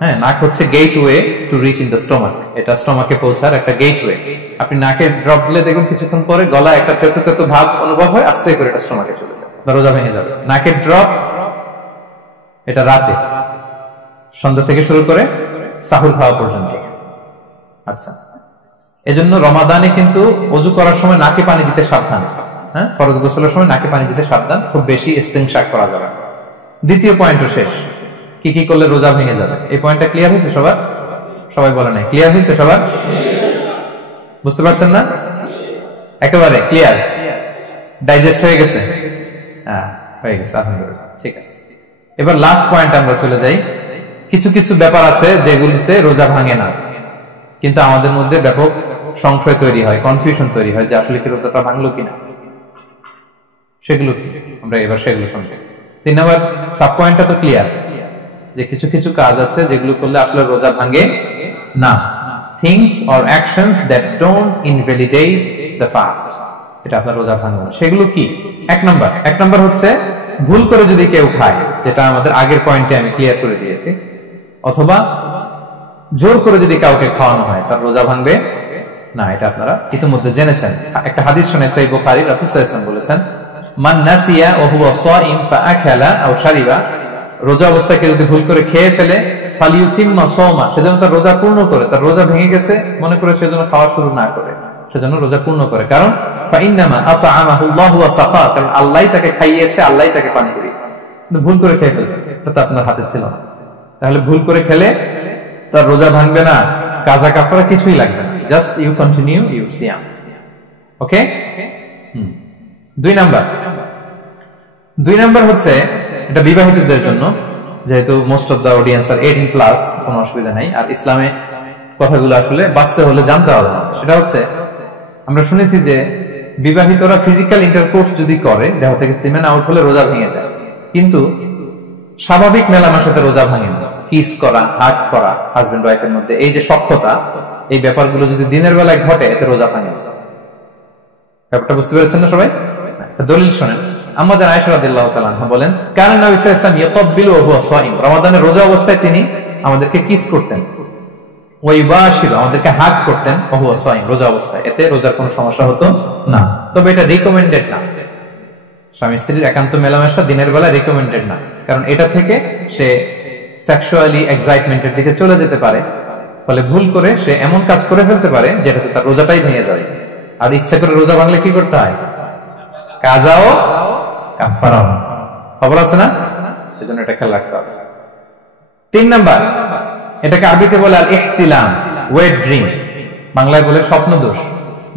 হ্যাঁ, নাক হচ্ছে gateway to reach in the stomach, এটা স্টোমাকে পৌঁছার একটা গেটওয়ে। আপনি নাকে ড্রপ দিলে দেখুন কিছুক্ষণ পরে গলা একটা তেতো তেতো ভাব অনুভব হয়, আস্তে করে এটা স্টোমাকে চলে যাবে, রোজা ভেঙে যাবে। নাকের ড্রপ এটা রাতে, সন্ধ্যা থেকে শুরু করে সাহুর খাওয়া পর্যন্ত। আচ্ছা, এজন্য রমাদানে কিন্তু ওযু করার সময় নাকে পানি দিতে সাবধান। হ্যাঁ, ফরজ গোসলের সময় নাকে পানি দিতে সাবধান, খুব বেশি ইস্তেনশাক করা যাবে। দ্বিতীয় পয়েন্টও শেষ, কি কি করলে রোজা ভেঙে যাবে। এই পয়েন্টটা ক্লিয়ার হয়েছে সবার? সবাই বলে নাই ক্লিয়ার হয়েছে সবার? বুঝতে পারছেন না? একেবারে ক্লিয়ার, ডাইজেস্ট হয়ে গেছে? হ্যাঁ, হয়ে গেছে, আলহামদুলিল্লাহ, ঠিক আছে। এবার লাস্ট পয়েন্ট আমরা চলে যাই। কিছু কিছু ব্যাপার আছে যেগুলিতে রোজা ভাঙে না, কিন্তু আমাদের মধ্যে ব্যাপক সংশয় তৈরি হয়, কনফিউশন তৈরি হয় যে আসলে কি রোজাটা ভাঙলো কিনা। সেগুলো কি আমরা এবার সেগুলো শুনবো। 3 নম্বর সাব পয়েন্টটা তো ক্লিয়ার, যে কিছু কিছু কাজ আছে যেগুলো করলে আসলে রোজা ভাঙে না। Things or actions that don't invalidate the fast, এটা আপনার রোজা ভাঙবে না। সেগুলো কি? এক নম্বর হচ্ছে ভুল করে যদি কেউ খায়, যেটা আমাদের আগের পয়েন্টে আমি ক্লিয়ার করে দিয়েছি, অথবা জোর করে যদি কাউকে খাওয়ানো হয়, তার রোজা ভাঙবে না। এটা আপনারা ইতিমধ্যে জেনেছেন। একটা হাদিস শুনে সহিহ বুখারী, রাসূল সাল্লাল্লাহু আলাইহি ওয়াসাল্লাম বলেছেন, মান নাসিয়া ওয়া হুয়া সাইম ফাআকালা আও শারিবা, রোজা অবস্থায় কেউ যদি ভুল করে খেয়ে ফেলে, ফালিউতিম্মা সাওমা, সেজন্য তার রোজা পূর্ণ করে। তার রোজা ভেঙে গেছে মনে করে সেজন্য খাওয়া শুরু না করে, সেজন্য রোজা পূর্ণ করে। কারণ ফাইন্নামা আতআমাহু আল্লাহু ওয়া সাফা, কারণ আল্লাহই তাকে খাইয়েছে, আল্লাহই তাকে পানি করিয়েছে। কিন্তু ভুল করে খেয়ে ফেলেছে, এটা আপনার হাতে ছিল না। তাহলে ভুল করে খেলে তার রোজা ভাঙবে না, কাজা কাফারা কিছুই লাগবে না, জাস্ট ইউ কন্টিনিউ ইউ সিয়াম। ওকে। 2 নাম্বার হচ্ছে, এটা বিবাহিতদের জন্য, যেহেতু most of the audience are 18+, কোনো অসুবিধা নাই। আর ইসলামে কথাগুলো আসলে বাঁচতে হলে জানতে হবে। সেটা হচ্ছে, আমরা শুনেছি যে বিবাহিতরা ফিজিক্যাল ইন্টারকোর্স যদি করে, দেহ থেকে সিমেন আউট হলে রোজা ভেঙে যায়, কিন্তু স্বাভাবিক মেলামেশাতে রোজা ভাঙে না। কিস করা, হাগ করা হাজবেন্ড ওয়াইফের মধ্যে, এই যে সখ্যতা, এই ব্যাপারগুলো যদি দিনের বেলায় ঘটে, এতে রোজা ভাঙে না। ব্যাপারটা বুঝতে পেরেছেন না সবাই? দলিল শোনেন। আমাদের আয়েশা রাদিয়াল্লাহু তাআলা আনহা বলেন, কারণ নবী সাল্লাল্লাহু আলাইহি ওয়াসাল্লাম ইয়াকাব্বিলু ওয়া হুয়া সাইম, রমাদানের রোজা অবস্থায় তিনি আমাদেরকে কিস করতেন, ওয়া ইউবাশিরু, আমাদেরকে হাগ করতেন, ওয়া হুয়া সাইম, রোজা অবস্থায়। এতে রোজার কোনো সমস্যা হতো না। তবে এটা রিকমেন্ডেড না, স্বামী স্ত্রীর একান্ত মেলামেশা দিনের বেলা রিকমেন্ডেড না, কারণ এটা থেকে সে সেক্সুয়ালি এক্সাইটমেন্টের দিকে চলে যেতে পারে। ফলে ভুল করে সে এমন কাজ করে ফেলতে পারে যেটাতে তার রোজাটাই ভেঙে যাবে। আর ইচ্ছা করে রোজা ভাঙলে কি করতে হয়? কাজাও কাফারাও, খবর আছে না? সেজন্য এটা খেয়াল রাখতে হবে। 3 নাম্বার, এটাকে আরবিতে বলে আল ইহতিলাম, ওয়েট ড্রিম, বাংলায় বলে স্বপ্ন দোষ।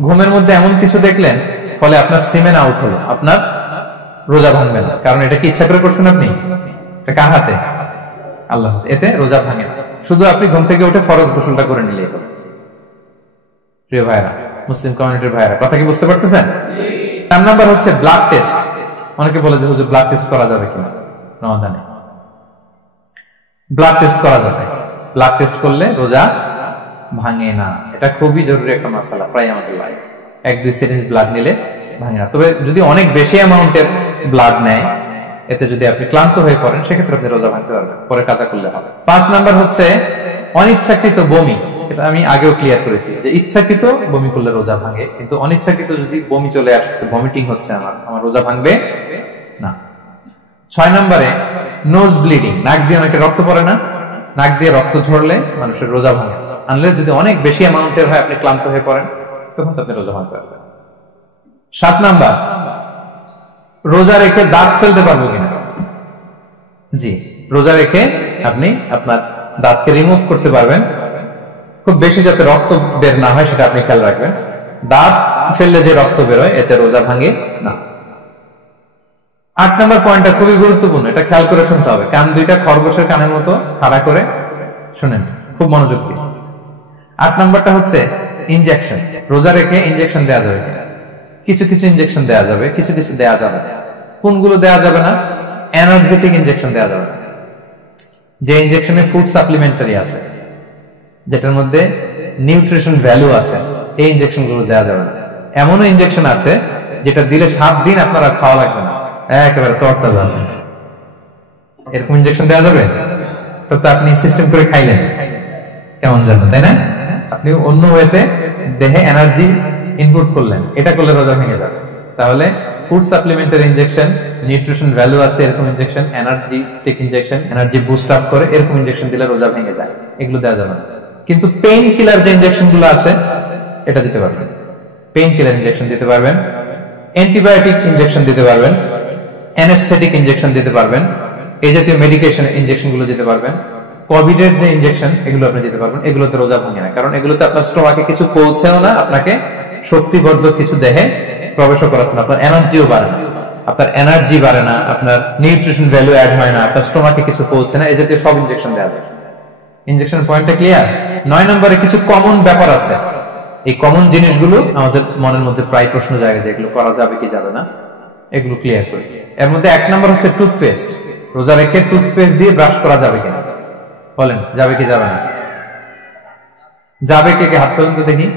ঘুমের মধ্যে এমন কিছু দেখলেন, ফলে আপনার সিমেন আউট হলো, আপনার রোজা ভাঙবে না। কারণ এটা কি ইচ্ছা করে করছেন আপনি? এটা কার হাতে? আল্লাহ হাতে। এতে রোজা ভাঙে না, শুধু আপনি ঘুম থেকে উঠে ফরজ গোসলটা করে নিলেই হবে। প্রিয় ভাইরা, মুসলিম কমিউনিটির ভাইরা, কথা কি বুঝতে পারতেছেন? 4 নাম্বার হচ্ছে ব্লাড টেস্ট। অনেকে বলে যে হুজুর ব্লাড টেস্ট করা যাবে কিনা রমাদানে? ব্লাড টেস্ট করা যাবে। ব্লাড টেস্ট করলে রোজা ভাঙে না। এটা খুবই জরুরি একটা মাসালা, প্রায় আমাদের লাগে। 1-2 সিরিঞ্জ ব্লাড নিলে ভাঙে না। তবে যদি অনেক বেশি অ্যামাউন্টের ব্লাড নেয়, এতে যদি আপনি ক্লান্ত হয়ে পড়েন, সেক্ষেত্রে আপনি রোজা ভাঙতে পারবেন, পরে কাজা করলে হবে। 5 নাম্বার হচ্ছে অনিচ্ছাকৃত বমি। এটা আমি আগেও ক্লিয়ার করেছি যে ইচ্ছাকৃত বমি করলে রোজা ভাঙে, কিন্তু অনিচ্ছাকৃত যদি বমি চলে আসছে, ভমিটিং হচ্ছে, আমার রোজা ভাঙবে না। 6 নম্বরে নোজ ব্লিডিং, নাক দিয়ে অনেকে রক্ত পড়ে না, নাক দিয়ে রক্ত ঝরলে মানুষের রোজা ভাঙে, আনলেস যদি অনেক বেশি অ্যামাউন্টের হয়, আপনি ক্লান্ত হয়ে পড়েন, তখন তো আপনি রোজা ভাঙতে পারবেন। 7 নাম্বার, রোজা রেখে দাঁত ফেলতে পারবো কিনা? জি, রোজা রেখে আপনি আপনার দাঁতকে রিমুভ করতে পারবেন, খুব বেশি যাতে রক্ত বের না হয় সেটা আপনি খেয়াল রাখবেন। দাঁত ফেললে যে রক্ত বেরোয়, এতে রোজা ভাঙে না। 8 নম্বর পয়েন্টটা খুবই গুরুত্বপূর্ণ, এটা খেয়াল করে শুনতে হবে। কান দুইটা খরগোশের কানের মতো খাড়া করে শুনেন, খুব মনোযোগ দিয়ে। 8 নম্বরটা হচ্ছে ইনজেকশন। রোজা রেখে ইনজেকশন দেওয়া যাবে কিনা? কিছু কিছু ইনজেকশন দেওয়া যাবে, কিছু কিছু দেওয়া যাবে না। কোনগুলো দেওয়া যাবে না? এনার্জেটিক ইনজেকশন দেওয়া যাবে না। যে ইনজেকশনে ফুড সাপ্লিমেন্টারি আছে, যেটার মধ্যে নিউট্রিশন ভ্যালু আছে, এই ইনজেকশন গুলো দেওয়া যাবে না। এমনও ইনজেকশন আছে যেটা দিলে 7 দিন আপনারা খাওয়া লাগবে না, একেবারে তরটা যাবে। এরকম ইনজেকশন দেওয়া যাবে? তো আপনি সিস্টেম করে খাইলেন, কেমন যাবে, তাই না? আপনি অন্য ওয়েতে দেহে এনার্জি ইনপুট করলেন, এটা করলে রোজা ভেঙে যাবে। তাহলে ফুড সাপ্লিমেন্টের ইনজেকশন, নিউট্রিশন ভ্যালু আছে এরকম injection, energetic injection, energy boost up করে এরকম ইনজেকশন দিলে রোজা ভেঙে যায়, এগুলো দেওয়া যাবে না। কিন্তু পেইন কিলার যে ইনজেকশন গুলো আছে এটা দিতে পারবেন, পেইন কিলার ইনজেকশন দিতে পারবেন, অ্যান্টিবায়োটিক ইনজেকশন দিতে পারবেন, অ্যানেস্থেটিক ইনজেকশন দিতে পারবেন, এই জাতীয় মেডিকেশন ইনজেকশন গুলো দিতে পারবেন, কোভিড এর যে ইনজেকশন এগুলো আপনি দিতে পারবেন। এগুলোতে রোজা ভাঙে না, কারণ এগুলোতে আপনার স্টোমাকে কিছু পৌঁছেও না, আপনাকে শক্তিবর্ধক কিছু দেহে প্রবেশও করাচ্ছে না, আপনার এনার্জিও বাড়ে না, আপনার এনার্জি বাড়ে না, আপনার নিউট্রিশন ভ্যালু অ্যাড হয় না, আপনার স্টোমাকে কিছু পৌঁছে না, এই জাতীয় সব ইনজেকশন দেওয়া যায়। ইনজেকশন পয়েন্টটা ক্লিয়ার? 9 নম্বরে কিছু কমন ব্যাপার আছে, এই কমন জিনিসগুলো আমাদের মনের মধ্যে প্রায় প্রশ্ন জায়গা যে এগুলো করা যাবে কি যাবে না, এগুলো ক্লিয়ার করি। এর মধ্যে 1 নম্বর হচ্ছে টুথপেস্ট। রোজা রেখে টুথপেস্ট দিয়ে ব্রাশ করা যাবে কিনা, বলেন যাবে কি যাবে না? যাবে, কে কে হাত তুলুন তো দেখি।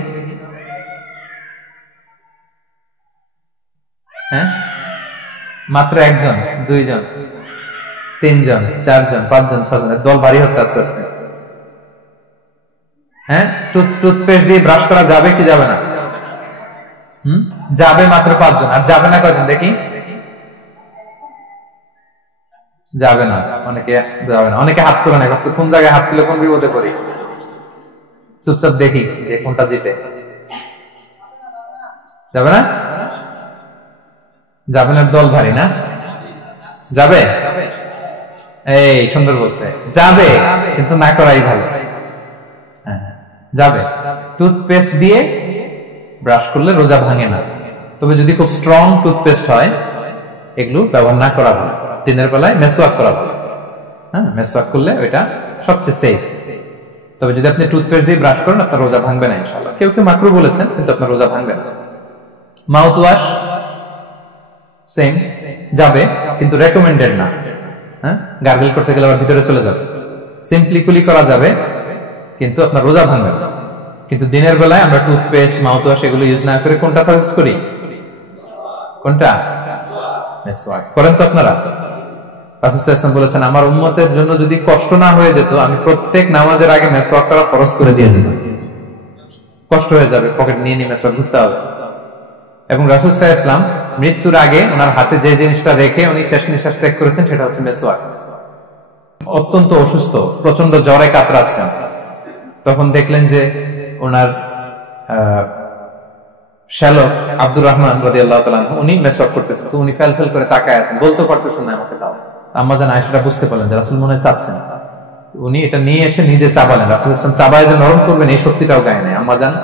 হ্যাঁ, মাত্র 1 জন, 2 জন, 3 জন, 4 জন, 5 জন, 6 জন, দল ভারী হচ্ছে আস্তে আস্তে। হ্যাঁ, টুথপেস্ট দিয়ে ব্রাশ করা যাবে কি যাবে না? যাবে মাত্র 5 জন, আর যাবে না কয়জন দেখি? যাবে না, অনেকে যাবে না, অনেকে হাত তুলে না, কোন জায়গায় হাত তুলে কোন বিপদে পড়ি, চুপচাপ দেখি যে কোনটা দিতে। যাবে না, যাবে না, দল ভারী না? যাবে, এই সুন্দর বলছে, যাবে কিন্তু না করাই ভালো। হ্যাঁ, যাবে। টুথপেস্ট দিয়ে ব্রাশ করলে রোজা ভাঙে না, তবে যদি খুব স্ট্রং টুথপেস্ট হয় এগুলো ব্যবহার না করা ভালো। দিনের বেলায় মেসওয়াক করা ভালো। হ্যাঁ, মেসওয়াক করলে ওইটা সবচেয়ে সেফ। তবে যদি আপনি টুথপেস্ট দিয়ে ব্রাশ করেন আপনার রোজা ভাঙবে না ইনশাআল্লাহ। কেউ কেউ মাকরু বলেছেন, কিন্তু আপনার রোজা ভাঙবে না। মাউথ ওয়াশ সেম, যাবে কিন্তু রেকমেন্ডেড না। হ্যাঁ, গার্গল করতে গেলে আবার ভিতরে চলে যাবে। সিম্পলি কুলি করা যাবে কিন্তু আপনার রোজা ভাঙবে না। কিন্তু দিনের বেলায় আমরা টুথপেস্ট, মাউথ ওয়াশ এগুলো ইউজ না করে কোনটা সাজেস্ট করি? কোনটা? মেসওয়াক করেন তো আপনারা? রাসূল সাল্লাল্লাহু আলাইহি ওয়াসাল্লাম বলেছেন, আমার উম্মতের জন্য যদি কষ্ট না হয়ে যেত আমি প্রত্যেক নামাজের আগে মেসওয়াক করা ফরজ করে দিয়ে যেতাম। কষ্ট হয়ে যাবে, পকেট নিয়ে নিয়ে মেসওয়াক ঘুরতে হবে। এবং রাসূল সাল্লাল্লাহু আলাইহি ওয়াসাল্লাম মৃত্যুর আগে ওনার হাতে যে জিনিসটা রেখে উনি শেষ নিঃশ্বাস ত্যাগ করেছেন সেটা হচ্ছে মেসওয়াক। অত্যন্ত অসুস্থ, প্রচন্ড জ্বরে কাতরাচ্ছেন, তখন দেখলেন যে ওনার শ্যালক আব্দুর রহমান রাদিয়াল্লাহু তাআলা উনি মেসওয়াক করতেছেন, তো উনি ফেল করে তাকায় আছেন, বলতে পারতেছেন না আমাকে দাও। আম্মা জান আয়েশা বুঝতে পারলেন যে রাসূল মনে চাচ্ছেন, উনি এটা নিয়ে এসে নিজে চাবালেন। রাসূল সাল্লাল্লাহু আলাইহি ওয়াসাল্লাম চাবায় যে নরম করবেন এই শক্তিটাও গায়ে নেই। আম্মা জান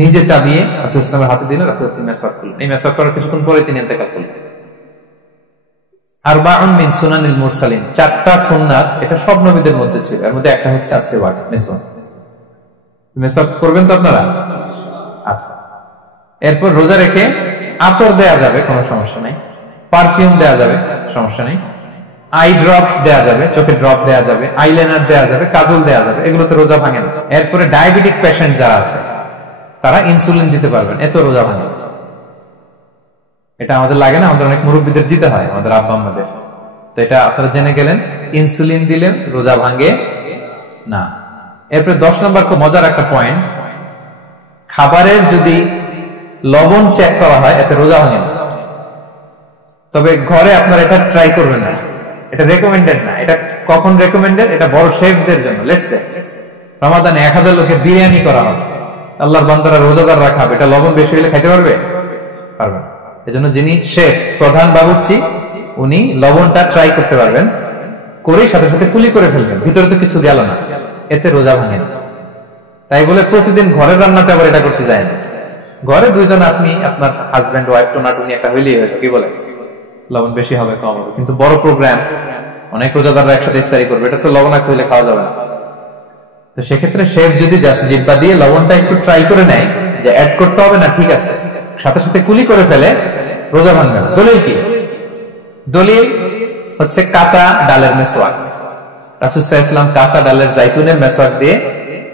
নিজে চাবিয়ে রাসূল সাল্লাল্লাহু আলাইহি ওয়াসাল্লামের হাতে দিলেন, রাসূল সাল্লাল্লাহু আলাইহি ওয়াসাল্লাম মেসওয়াক করলেন। এই মেসওয়াক করার কিছুক্ষণ পরে তিনি ইন্তেকাল করলেন। আরবাউন মিন সুনানিল মুরসালিন, 4টা সুন্নাত, এটা সব নবীদের মধ্যে ছিল, এর মধ্যে একটা হচ্ছে আসওয়াক, মেসওয়াক। মেসওয়াক করবেন তো আপনারা? আচ্ছা, এরপর রোজা রেখে আতর দেয়া যাবে, কোনো সমস্যা নাই, পারফিউম দেয়া যাবে, সমস্যা নেই, আই ড্রপ দেয়া যাবে, চোখে ড্রপ দেয়া যাবে, আইলাইনার দেয়া যাবে, কাজল দেয়া যাবে, এগুলোতে রোজা ভাঙে না। এরপরে ডায়াবেটিক পেশেন্ট যারা আছে তারা ইনসুলিন দিতে পারবেন, এত রোজা ভাঙে না। এটা আমাদের লাগে না, আমাদের অনেক মুরব্বীদের দিতে হয়, আমাদের আব্বা আম্মাদের। তো এটা আপনারা জেনে গেলেন, ইনসুলিন দিলেন রোজা ভাঙে না। এরপরে 10 নম্বর খুব মজার একটা পয়েন্ট, খাবারের যদি লবণ চেক করা হয় এতে রোজা ভাঙে না। তবে ঘরে আপনারা এটা ট্রাই করবেন না, এটা রেকমেন্ডেড না। এটা কখন রেকমেন্ডেড? এটা বড় শেফদের জন্য। লেটস সে রমাদানে 1000 লোকের বিরিয়ানি করা হবে, আল্লাহর বান্দারা রোজাদাররা খাবে, এটা লবণ বেশি হলে খাইতে পারবে? পারবে। এজন্য যিনি শেফ, প্রধান বাবুর্চি, উনি লবণটা ট্রাই করতে পারবেন, করে সাথে সাথে কুলি করে ফেলবেন, ভিতরে তো কিছু গেল না, এতে রোজা ভাঙে না। তাই বলে প্রতিদিন ঘরের রান্নাতে আবার এটা করতে যায় না। ঘরে 2 জন, আপনি আপনার হাজবেন্ড ওয়াইফ টোনাটুনি একটা হইলেই হইলো, কি বলে, লবণ বেশি হবে কম হবে। কিন্তু বড় প্রোগ্রাম, অনেক রোজাদাররা একসাথে ইফতারি করবে, এটা তো লবণাক্ত হইলে খাওয়া যাবে না। তো সেক্ষেত্রে শেফ যদি জাস্ট জিহ্বা দিয়ে লবণটা একটু ট্রাই করে নেয় যে অ্যাড করতে হবে না, ঠিক আছে, সাথে সাথে কুলি করে ফেলে, রোজা ভাঙবে না। দলিল কি? দলিল হচ্ছে কাঁচা ডালের মেসওয়াক। রাসূল সাল্লাল্লাহু আলাইহি ওয়াসাল্লাম কাঁচা ডালের জাইতুনের মেসওয়াক দিয়ে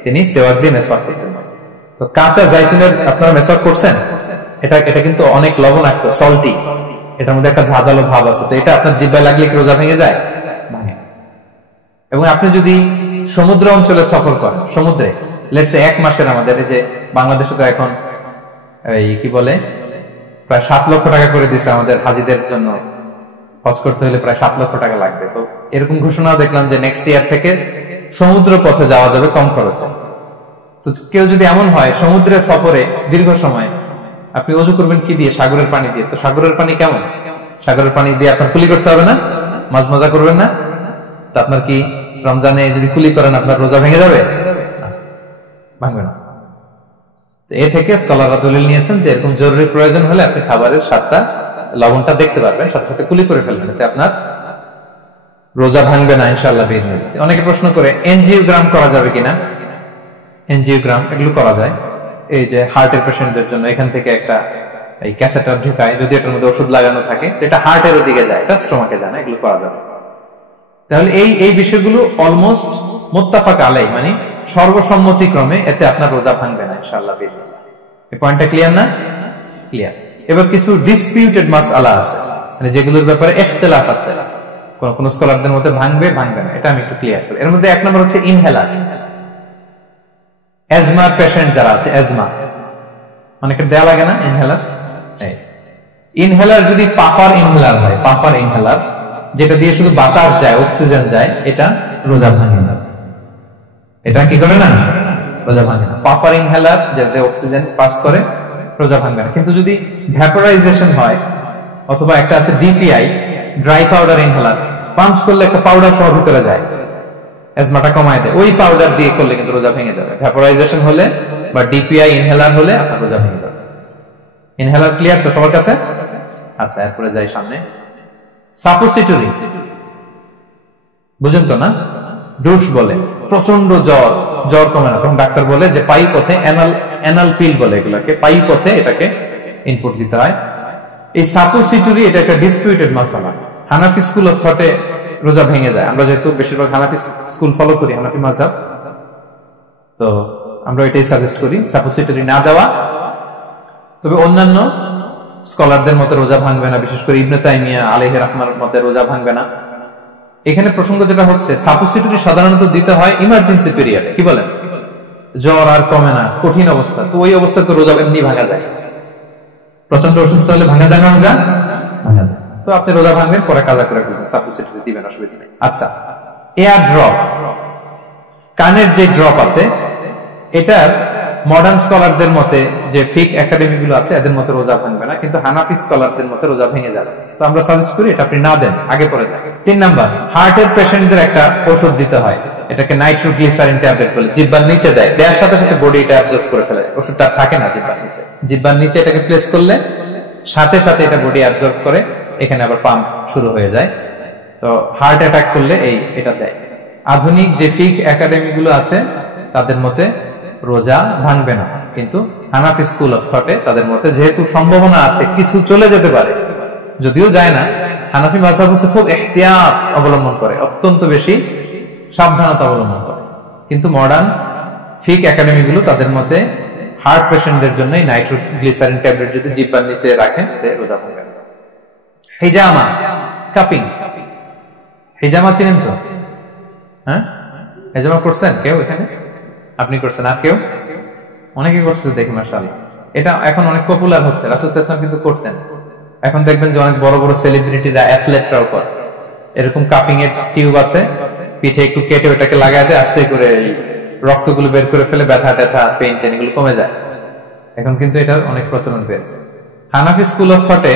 তিনি সেওয়াক দিয়ে মেসওয়াক করতেন। তো কাঁচা জাইতুনের আপনারা মেসওয়াক করছেন, এটা কিন্তু অনেক লবণাক্ত, সল্টি, এটার মধ্যে একটা ঝাঁঝালো ভাব আছে। তো এটা আপনার জিহ্বায় লাগলে কি রোজা ভেঙে যায়? ভাঙে। এবং আপনি যদি সমুদ্র অঞ্চলে সফর করেন, সমুদ্রে লেটস সে 1 মাসের, আমাদের এই যে বাংলাদেশে তো এখন এই কি বলে প্রায় 7 লক্ষ টাকা করে দিচ্ছে আমাদের হাজিদের জন্য, হজ করতে হলে প্রায় 7 লক্ষ টাকা লাগবে। তো এরকম ঘোষণা দেখলাম যে নেক্সট ইয়ার থেকে সমুদ্র পথে যাওয়া যাবে কম খরচে। তো কেউ যদি এমন হয় সমুদ্রের সফরে দীর্ঘ সময়, আপনি অজু করবেন কি দিয়ে? সাগরের পানি দিয়ে। তো সাগরের পানি কেমন? সাগরের পানি দিয়ে আপনার কুলি করতে হবে না, মাছ মজা করবেন না? তো আপনার কি রমজানে যদি কুলি করেন আপনার রোজা ভেঙে যাবে? ভাঙবে না। এ থেকে স্কলাররা দলিল নিয়েছেন যে এরকম জরুরি প্রয়োজন হলে আপনি খাবারের স্বাদটা, লবণটা দেখতে পারবেন, সাথে সাথে কুলি করে ফেলবেন, এতে আপনার রোজা ভাঙবে না ইনশাআল্লাহ। অনেকে প্রশ্ন করে এনজিওগ্রাম করা যাবে কিনা। এনজিওগ্রাম এগুলো করা যায়, এই যে হার্টের পেশেন্টদের জন্য এখান থেকে একটা এই ক্যাথেটার ঢুকায়, যদি এটার মধ্যে ওষুধ লাগানো থাকে এটা হার্টের ওদিকে যায়, এটা স্টোমাকে যায় না, এগুলো করা যাবে। তাহলে এই বিষয়গুলো অলমোস্ট মুত্তাফাক আলাই, মানে সর্বসম্মতিক্রমে, এতে আপনার রোজা ভাঙবে না ইনশাআল্লাহ। এই পয়েন্টটা ক্লিয়ার না? ক্লিয়ার। এবার কিছু ডিসপিউটেড মাসআলা আছে, মানে যেগুলোর ব্যাপারে ইখতিলাফ আছে, কোন স্কলারদের মধ্যে ভাঙবে ভাঙবে না, এটা আমি একটু ক্লিয়ার করি। এর মধ্যে এক নম্বর হচ্ছে ইনহেলার। অ্যাজমার পেশেন্ট যারা আছে, অ্যাজমা অনেকের দেয়া লাগে না ইনহেলার। ইনহেলার যদি পাফার ইনহেলার হয়, পাফার ইনহেলার যেটা দিয়ে শুধু বাতাস যায়, অক্সিজেন যায়, এটা রোজা ভাঙে না। এটা কি করে না? রোজা ভাঙে না। পাফার ইনহেলার যাতে অক্সিজেন পাস করে, রোজা ভাঙবে না। কিন্তু যদি ভ্যাপোরাইজেশন হয়, অথবা একটা আছে DPI, dry powder inhaler, punch করলে একটা পাউডার সহ ভিতরে যায়, অ্যাজমাটা কমায় দেয়, ওই পাউডার দিয়ে করলে কিন্তু রোজা ভেঙে যাবে। ভ্যাপোরাইজেশন হলে বা ডিপিআই ইনহেলার হলে আপনার রোজা ভেঙে যাবে। ইনহেলার ক্লিয়ার তো সবার কাছে? আচ্ছা, এরপরে যাই সামনে। সাপোসিটরি বুঝেন তো না? ডুশ বলে, প্রচন্ড জ্বর কমে না, তখন ডাক্তার বলে যে পাই পথে, অ্যানাল পিল বলে এগুলাকে, পাই পথে এটাকে ইনপুট দিতে হয়। এই সাপোসিটরি এটা একটা ডিসপিউটেড মাসালা। হানাফি স্কুল অফ থটে রোজা ভেঙে যায়। আমরা যেহেতু বেশিরভাগ হানাফি স্কুল ফলো করি, হানাফি মাযহাব, তো আমরা এটাই সাজেস্ট করি সাপোসিটরি না দেওয়া। তবে অন্যান্য স্কলারদের মতে রোজা ভাঙবে না, বিশেষ করে ইবনে তাইমিয়া আলাইহি রাহমার মতে রোজা ভাঙবে না। এখানে প্রসঙ্গ যেটা হচ্ছে, সাপোসিটরি সাধারণত দিতে হয় ইমার্জেন্সি পিরিয়ডে। কি বলেন? জ্বর আর কমে না, কঠিন অবস্থা, তো ওই অবস্থায় তো রোজা এমনি ভাঙা যায়। প্রচন্ড অসুস্থ হলে ভাঙা যায় না রোজা? ভাঙা যায়। তো আপনি রোজা ভাঙবেন, পরে কাজা করে ফেলবেন, সাপোসিটরি দিবেন, অসুবিধা নেই। আচ্ছা, এয়ার ড্রপ, কানের যে ড্রপ আছে, এটার মডার্ন স্কলারদের মতে, যে ফিক একাডেমি গুলো আছে, এদের মতে রোজা ভাঙবে না, কিন্তু হানাফি স্কলারদের মতে রোজা ভেঙে যাবে। তো আমরা সাজেস্ট করি এটা আপনি না দেন, আগে পরে দেন। 3 নাম্বার, হার্টের পেশেন্টদের একটা ওষুধ দিতে হয়, এটাকে নাইট্রোগ্লিসারিন ট্যাবলেট বলে, জিহ্বার নিচে দেয়, দেওয়ার সাথে সাথে বডি এটা অ্যাবজর্ব করে ফেলে, ওষুধটা থাকে না জিহ্বার নিচে। জিহ্বার নিচে এটাকে প্লেস করলে সাথে সাথে এটা বডি অ্যাবজর্ব করে, এখানে আবার পাম্প শুরু হয়ে যায়। তো হার্ট অ্যাটাক করলে এটা দেয়। আধুনিক যে ফিক একাডেমি গুলো আছে তাদের মতে রোজা ভাঙবে না, কিন্তু হানাফি স্কুল অফ থটে তাদের মতে যেহেতু সম্ভাবনা আছে কিছু চলে যেতে পারে, যদিও যায় না, হানাফি মাযহাব হচ্ছে খুব ইহতিয়াত অবলম্বন করে, অত্যন্ত বেশি সাবধানতা অবলম্বন করে। কিন্তু মডার্ন ফিক একাডেমি গুলো তাদের মতে হার্ট পেশেন্টদের জন্য নাইট্রোগ্লিসারিন ট্যাবলেট যদি জিহ্বার নিচে রাখেন রোজা ভাঙবে না। হিজামা, কাপিং, হিজামা চিনেন তো? হ্যাঁ, হিজামা করছেন কেউ এখানে? আপনি করছেন, আর কেউ? অনেকে করছে দেখি মাশাআল্লাহ। এটা এখন অনেক পপুলার হচ্ছে, রাসূল সাল্লাল্লাহু আলাইহি ওয়াসাল্লাম কিন্তু করতেন। এখন দেখবেন যে অনেক বড় বড় সেলিব্রিটিরা, অ্যাথলেটরাও করে। এরকম কাপিং এর টিউব আছে, পিঠে একটু কেটে ওটাকে লাগায় দেয়, আস্তে করে রক্তগুলো বের করে ফেলে, ব্যথা ট্যাথা, পেইন টেন এগুলো কমে যায়। এখন কিন্তু এটার অনেক প্রচলন পেয়েছে। হানাফি স্কুল অফ থটে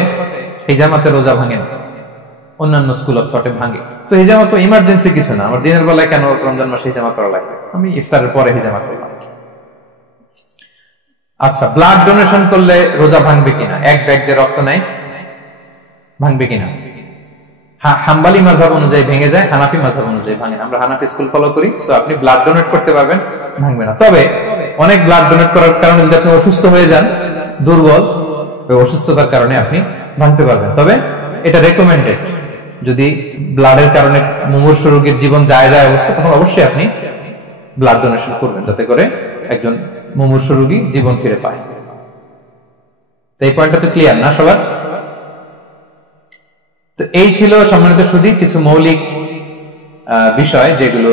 হিজামাতে রোজা ভাঙে না, অন্যান্য স্কুল অফ থটে ভাঙে। তো হিজামা তো ইমার্জেন্সি কিছু না, আমার দিনের বেলায় কেন রমজান মাসে হিজামা করা লাগবে? আমি ইফতারের পরে হিজামা করলাম। আচ্ছা, ব্লাড ডোনেশন করলে রোজা ভাঙবে কিনা? এক ব্যাগ যে রক্ত নেয়, ভাঙবে কিনা? হাম্বালি মাযহাব অনুযায়ী ভেঙে যায়, হানাফি মাযহাব অনুযায়ী ভাঙে না। আমরা হানাফি স্কুল ফলো করি, সো আপনি ব্লাড ডোনেট করতে পারবেন, ভাঙবে না। তবে অনেক ব্লাড ডোনেট করার কারণে যদি আপনি অসুস্থ হয়ে যান, দুর্বল, ওই অসুস্থতার কারণে আপনি ভাঙতে পারবেন। তবে এটা রেকমেন্ডেড, যদি ব্লাডের কারণে মুমূর্ষু রোগীর জীবন যায় অবস্থা, তখন অবশ্যই আপনি ব্লাড ডোনেশন করবেন, যাতে করে একজন মুমূর্ষু রোগী জীবন ফিরে পায়। এই পয়েন্টটা তো ক্লিয়ার না সবার? তো এই ছিল সম্মানিত সুধী কিছু মৌলিক বিষয় যেগুলো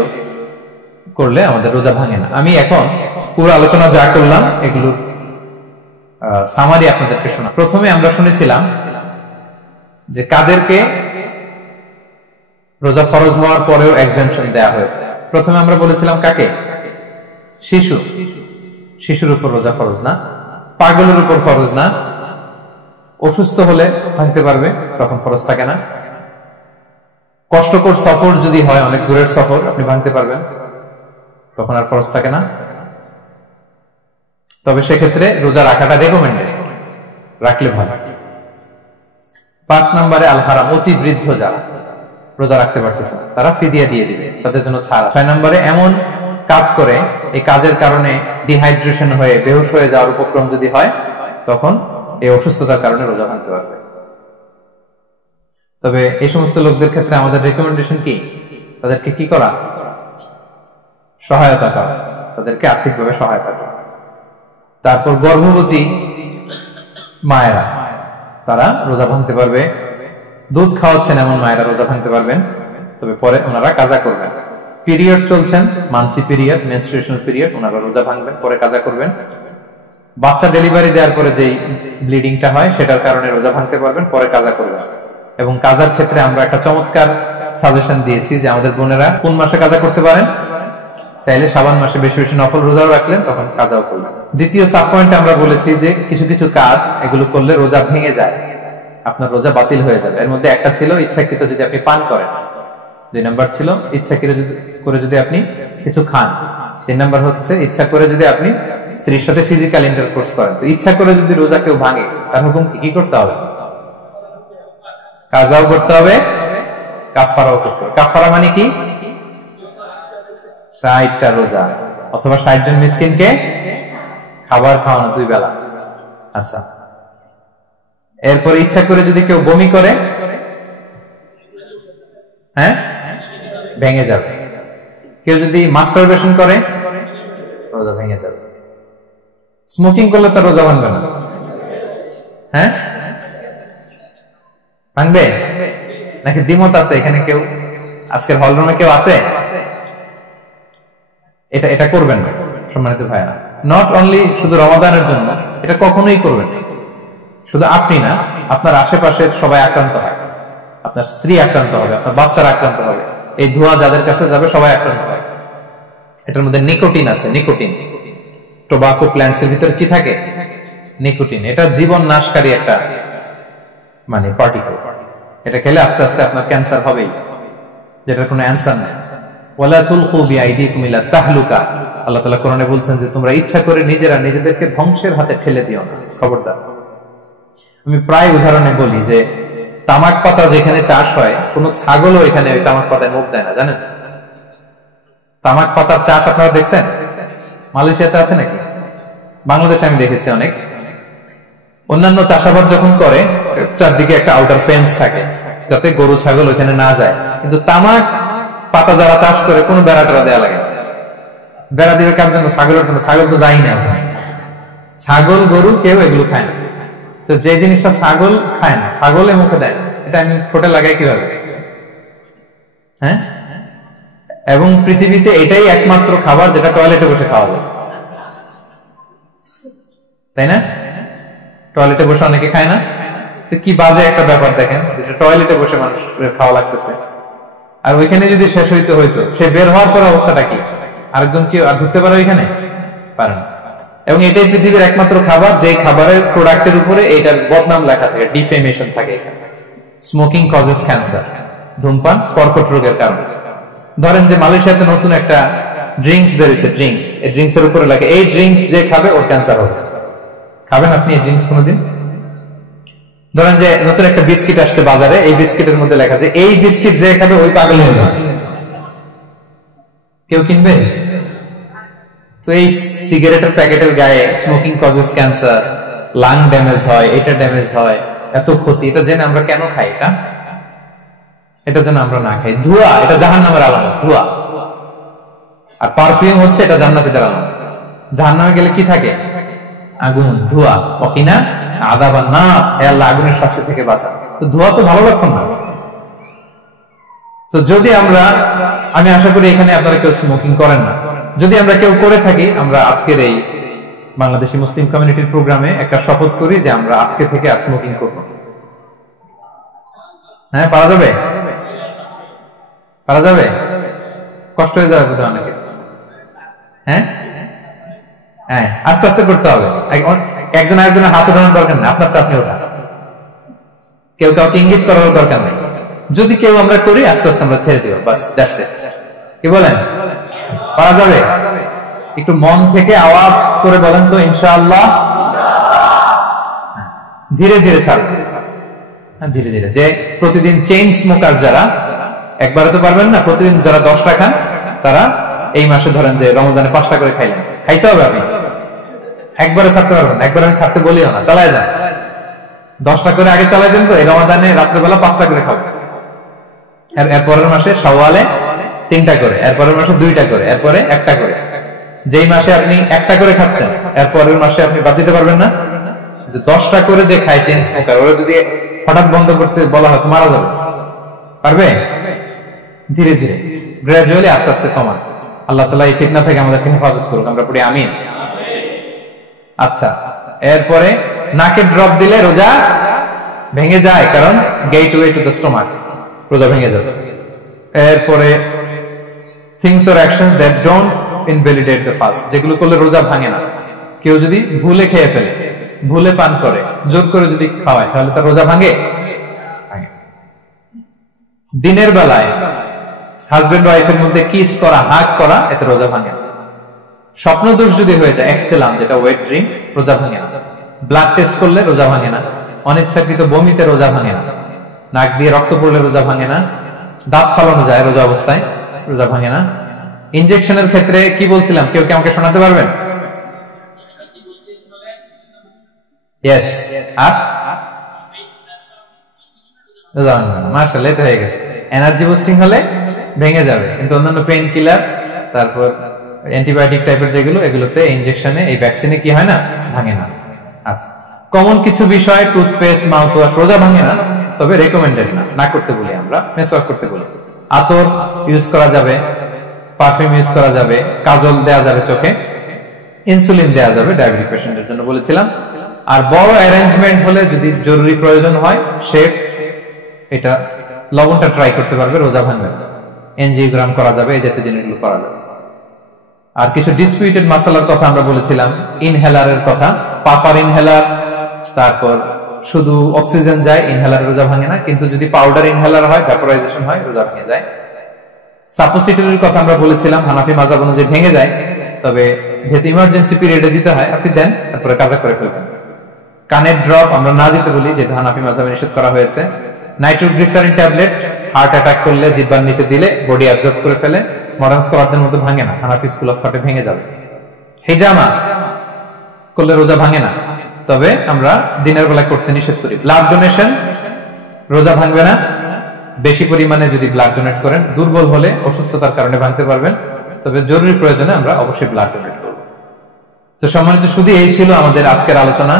করলে আমাদের রোজা ভাঙে না। আমি এখন পুরো আলোচনা যা করলাম এগুলোর সামারি আপনাদেরকে শোনা। প্রথমে আমরা শুনেছিলাম যে কাদেরকে রোজা ফরজ হওয়ার পরেও এক্সাম্পশন দেয়া হয়েছে। প্রথমে আমরা বলেছিলাম কাকে? শিশুর উপর রোজা ফরজ না, পাগলের উপর ফরজ না, অসুস্থ হলে ভাঙতে পারবে, তখন ফরজ থাকে না। কষ্টকর সফর যদি হয়, অনেক দূরের সফর, আপনি ভাঙতে পারবেন, তখন আর ফরজ থাকে না। তবে সেক্ষেত্রে রোজা রাখাটা রেকমেন্ডেড, রাখলে ভালো। 5 নম্বরে আল হারাম, অতি বৃদ্ধ যারা রোজা রাখতে পারতেছে না তারা ফিদিয়া দিয়ে দিবে, তাদের জন্য ছাড়। 6 নম্বরে এমন কাজ করে এই কাজের কারণে ডিহাইড্রেশন হয়ে বেহুশ হয়ে যাওয়ার উপক্রম যদি হয়, তখন এই অসুস্থতার কারণে রোজা ভাঙতে পারবে। তবে এই সমস্ত লোকদের ক্ষেত্রে আমাদের রেকমেন্ডেশন কি? তাদেরকে কি করা? সহায়তা করা, তাদেরকে আর্থিকভাবে সহায়তা করা। তারপর গর্ভবতী মায়েরা, তারা রোজা ভাঙতে পারবে। দুধ খাওয়াচ্ছেন এমন মায়েরা রোজা ভাঙতে পারবেন, তবে পরে ওনারা কাজা করবেন। পিরিয়ড চলছেন, মান্থলি পিরিয়ড, মেনস্ট্রুয়েশনাল পিরিয়ড, ওনারা রোজা ভাঙবেন, পরে কাজা করবেন। বাচ্চা ডেলিভারি দেওয়ার পরে যেই ব্লিডিংটা হয় সেটার কারণে রোজা ভাঙতে পারবেন, পরে কাজা করবেন। এবং কাজার ক্ষেত্রে আমরা একটা চমৎকার সাজেশন দিয়েছি যে আমাদের বোনেরা কোন মাসে কাজা করতে পারেন? চাইলে শাবান মাসে বেশি বেশি নফল রোজাও রাখলেন, তখন কাজাও করলেন। দ্বিতীয় সাব পয়েন্টে আমরা বলেছি যে কিছু কিছু কাজ এগুলো করলে রোজা ভেঙে যায়, আপনার রোজা বাতিল হয়ে যাবে। এর মধ্যে একটা ছিল ইচ্ছাকৃত যদি আপনি পান করেন, 2 নাম্বার ছিল ইচ্ছাকৃত করে যদি আপনি কিছু খান, 3 নাম্বার হচ্ছে ইচ্ছা করে যদি আপনি স্ত্রীর সাথে ফিজিক্যাল ইন্টারকোর্স করেন। তো ইচ্ছা করে যদি রোজা কেউ ভাঙে, তার হুকুম কি করতে হবে? কাজাও করতে হবে, কাফারাও করতে হবে। কাফারা মানে কি? 60টা রোজা অথবা 60 জন মিসকিনকে খাবার খাওয়ানো 2 বেলা। আচ্ছা, এরপরে ইচ্ছা করে যদি কেউ বমি করে, হ্যাঁ, ভেঙে যাবে। কেউ যদি মাস্টারবেশন করে, রোজা ভেঙে যাবে। স্মোকিং করলে তার রোজা ভাঙবে না, হ্যাঁ, ভাঙবে নাকি? দ্বিমত আছে এখানে। কেউ আজকের হলরুমে কেউ আছে? এটা করবেন না সম্মানিত ভাইরা। নট অনলি শুধু রমাদানের জন্য, এটা কখনোই করবেন না। শুধু আপনি না, আপনার আশেপাশের সবাই আক্রান্ত হয়, আপনার স্ত্রী আক্রান্ত হবে, আপনার বাচ্চারা আক্রান্ত হবে, এই ধোঁয়া যাদের কাছে যাবে সবাই আক্রান্ত হয়। এটার মধ্যে নিকোটিন আছে, নিকোটিন। টোবাকো প্ল্যান্টসের ভিতরে কি থাকে? নিকোটিন। এটা জীবন নাশকারী একটা মানে পার্টিকেল। এটা খেলে আস্তে আস্তে আপনার ক্যান্সার হবেই, যেটার কোনো অ্যান্সার নেই। ওয়ালা তুলকু বিআইদিকুম ইলা তাহলুকা, আল্লাহ তাআলা কোরআনে বলছেন যে তোমরা ইচ্ছা করে নিজেরা নিজেদেরকে ধ্বংসের হাতে ঠেলে দিও না, খবরদার। আমি প্রায় উদাহরণে বলি যে তামাক পাতা যেখানে চাষ হয়, কোনো ছাগলও এখানে ওই তামাক পাতায় মুখ দেয় না, জানেন? তামাক পাতার চাষ আপনারা দেখছেন? মালয়েশিয়াতে আছে নাকি? বাংলাদেশে আমি দেখেছি অনেক। অন্যান্য চাষাবাদ যখন করে, চারদিকে একটা আউটার ফেন্স থাকে যাতে গরু ছাগল ওইখানে না যায়, কিন্তু তামাক পাতা যারা চাষ করে কোনো বেড়া টেরা দেওয়া লাগে না। বেড়া দিবে কার জন্য? ছাগলের জন্য। ছাগল তো যাই না, ছাগল গরু কেউ এগুলো খায় না। তো যে জিনিসটা ছাগল খায় না, ছাগলে মুখে দেয়, এটা আমি ঠোঁটে লাগাই কিভাবে? হ্যাঁ, এবং পৃথিবীতে এটাই একমাত্র খাবার যেটা টয়লেটে বসে খাওয়া যায়, তাই না? টয়লেটে বসে অনেকে খায় না? তো কি বাজে একটা ব্যাপার দেখেন, টয়লেটে বসে মানুষের খাওয়া লাগতেছে। আর ওইখানে যদি শেষ হইতে হইতো, সে বের হওয়ার পর অবস্থাটা কি? আরেকজন কি আর ঢুকতে পারে ওইখানে? পারে না। এবং এটাই পৃথিবীর একমাত্র খাবার যে খাবারের প্রোডাক্টের উপরে এটার বদনাম লেখা থাকে, ডিফেমেশন থাকে এখানে। স্মোকিং কজেস ক্যান্সার, ধূমপান কর্কট রোগের কারণ। ধরেন যে মালয়েশিয়াতে নতুন একটা ড্রিঙ্কস বেরিয়েছে, ড্রিঙ্কস, এই ড্রিঙ্কস এর উপরে লেখা এই ড্রিঙ্কস যে খাবে ওর ক্যান্সার হবে। খাবেন আপনি এই ড্রিঙ্কস কোনোদিন? ধরেন যে নতুন একটা বিস্কিট আসছে বাজারে, এই বিস্কিটের মধ্যে লেখা যে এই বিস্কিট যে খাবে ওই পাগল হয়ে যাবে। কেউ কিনবে? তো এই সিগারেটের প্যাকেটের গায়ে smoking causes cancer, lung damage হয়, এটা ড্যামেজ হয়, এত ক্ষতি, এটা জেনে আমরা কেন খাই? এটা যেন আমরা না খাই। ধোঁয়া, এটা জাহান্নামের আলামত, ধোঁয়া। আর পারফিউম হচ্ছে এটা জান্নাতীদের আলামত। জাহান্নামে গেলে কি থাকে? আগুন, ধোঁয়া। ওয়াকিনা আযাবান নার, হে আল্লাহ আগুনের শাস্তি থেকে বাঁচান। তো ধোঁয়া তো ভালো লক্ষণ না। তো যদি আমি আশা করি এখানে আপনারা কেউ স্মোকিং করেন না। যদি আমরা কেউ করে থাকি, আমরা আজকের এই বাংলাদেশি মুসলিম কমিউনিটির প্রোগ্রামে একটা শপথ করি যে আমরা আজকে থেকে আর স্মোকিং করব। হ্যাঁ, পারা যাবে? পারা যাবে? কষ্ট হয়ে যাবে বোধহয় অনেকে। হ্যাঁ হ্যাঁ, আস্তে আস্তে করতে হবে। একজন আরেকজনের হাত উঠানোর দরকার নেই, আপনারটা আপনি ওঠা। কেউ কাউকে ইঙ্গিত করার দরকার নেই। যদি কেউ আমরা করি, আস্তে আস্তে আমরা ছেড়ে দিব, বাস, দ্যাটস ইট। কি বলেন? পারা যাবে? একটু মন থেকে আওয়াজ করে বলেন তো, ইনশাআল্লাহ। ধীরে ধীরে ছাড়বেন, ধীরে ধীরে। যে প্রতিদিন চেইন স্মোকার যারা, একবারে তো পারবেন না, প্রতিদিন যারা 10টা খান, তারা এই মাসে ধরেন যে রমজানে 5টা করে খাইলেন, খাইতে হবে। আপনি একবারে ছাড়তে পারবেন? একবারে আমি ছাড়তে বলিও না, চালায় যান। 10টা করে আগে চালাই দেন, তো এই রমাদানে রাত্রেবেলা 5টা করে খাবেন। এরপরের মাসে শাওয়ালে 3টা করে, এরপরের মাসে 2টা করে, এরপরে 1টা করে। যেই মাসে আপনি 1টা করে খাচ্ছেন, এরপরের মাসে আপনি বাদ দিতে পারবেন না। যে 10টা করে যে খায় চেইন স্মোকার, ওরা যদি হঠাৎ বন্ধ করতে বলা হয় তো মারা যাবে। পারবে? ধীরে ধীরে, গ্রাজুয়ালি, আস্তে আস্তে কমান। আল্লাহ তাআলা এই ফিতনা থেকে আমাদেরকে হেফাজত করুক, আমরা পড়ি আমিন। আচ্ছা, এরপরে নাকে ড্রপ দিলে রোজা ভেঙে যায়, কারণ গেটওয়ে টু দ্য স্টোমাক, রোজা ভেঙে যাবে। এরপরে things or actions that don't invalidate the fast, যেগুলো করলে রোজা ভাঙে না। কেউ যদি ভুলে খেয়ে ফেলে, ভুলে পান করে, জোর করে যদি খাওয়ায়, তাহলে তার রোজা ভাঙে? দিনের বেলায় হাজবেন্ড ওয়াইফের মধ্যে কিস করা, হাগ করা, এতে রোজা ভাঙে না। স্বপ্ন দোষ যদি হয়ে যায়, ইহতিলাম, যেটা ওয়েট ড্রিম, রোজা ভাঙে না। ব্লাড টেস্ট করলে রোজা ভাঙে না। অনিচ্ছাকৃত বমিতে রোজা ভাঙে না। নাক দিয়ে রক্ত পড়লে রোজা ভাঙে না। দাঁত ফালানো যায় রোজা অবস্থায়, রোজা ভাঙে না। ইনজেকশনের ক্ষেত্রে কি বলছিলাম, কেউ কি আমাকে শোনাতে পারবেন? ইয়েস, আর রোজা ভাঙবে না। মাশাআল্লাহ, এটা হয়ে গেছে। এনার্জি বুস্টিং হলে ভেঙে যাবে, কিন্তু অন্যান্য পেইন কিলার, তারপর অ্যান্টিবায়োটিক টাইপের যেগুলো, এগুলোতে, ইনজেকশনে, এই ভ্যাকসিনে কি হয় না, ভাঙে না। আচ্ছা, কমন কিছু বিষয়, টুথপেস্ট, মাউথ ওয়াশ, রোজা ভাঙে না, তবে রেকমেন্ডেড না, না করতে বলি আমরা। মেসওয়াক করতে বলি। আতর ইউজ করা যাবে, পারফিউম ইউজ করা যাবে, কাজল দেয়া যাবে চোখে, ইনসুলিন দেয়া যাবে ডায়াবেটিক পেশেন্টের জন্য বলেছিলাম। আর বড় অ্যারেঞ্জমেন্ট হলে, যদি জরুরি প্রয়োজন হয়, শেফ এটা লবণটা ট্রাই করতে পারবে, রোজা ভাঙবে। এনজিওগ্রাম করা যাবে, এই জাতীয় জিনিসগুলো করা যাবে। আর কিছু ডিসপিউটেড মাসালার কথা আমরা বলেছিলাম, ইনহেলারের কথা, পাফার ইনহেলার, তারপর শুধু অক্সিজেন যায়, ইনহেলার রোজা ভাঙে না, কিন্তু যদি পাউডার ইনহেলার হয়, ভ্যাপোরাইজেশন হয়, রোজা ভেঙে যায়। সাপোসিটরির কথা আমরা বলেছিলাম, হানাফি মাযহাব অনুযায়ী ভেঙে যায়, তবে যেহেতু ইমার্জেন্সি পিরিয়ডে দিতে হয়, আপনি দেন, তারপরে কাজা করে ফেলবেন। কানের ড্রপ আমরা না দিতে বলি, যেহেতু হানাফি মাযহাবে নিষেধ করা হয়েছে। নাইট্রোগ্লিসারিন ট্যাবলেট হার্ট অ্যাটাক করলে জিহ্বার নিচে দিলে বডি অ্যাবজর্ব করে ফেলে, মডার্ন স্কলারদের মধ্যে ভাঙে না, হানাফি স্কুল অফ থটে ভেঙে যাবে। হিজামা করলে রোজা ভাঙে না, তবে আমরা দিনের বেলা করতে নিষেধ করি। ব্লাড ডোনেশন, রোজা ভাঙবে না, বেশি পরিমাণে যদি ব্লাড ডোনেট করেন। দুর্বল হলে, অসুস্থতার কারণে ভাঙতে পারবেন, তবে জরুরি প্রয়োজনে আমরা অবশ্যই ব্লাড ডোনেট করব। তো সম্মানিত শুধু এই ছিল আমাদের আজকের আলোচনা,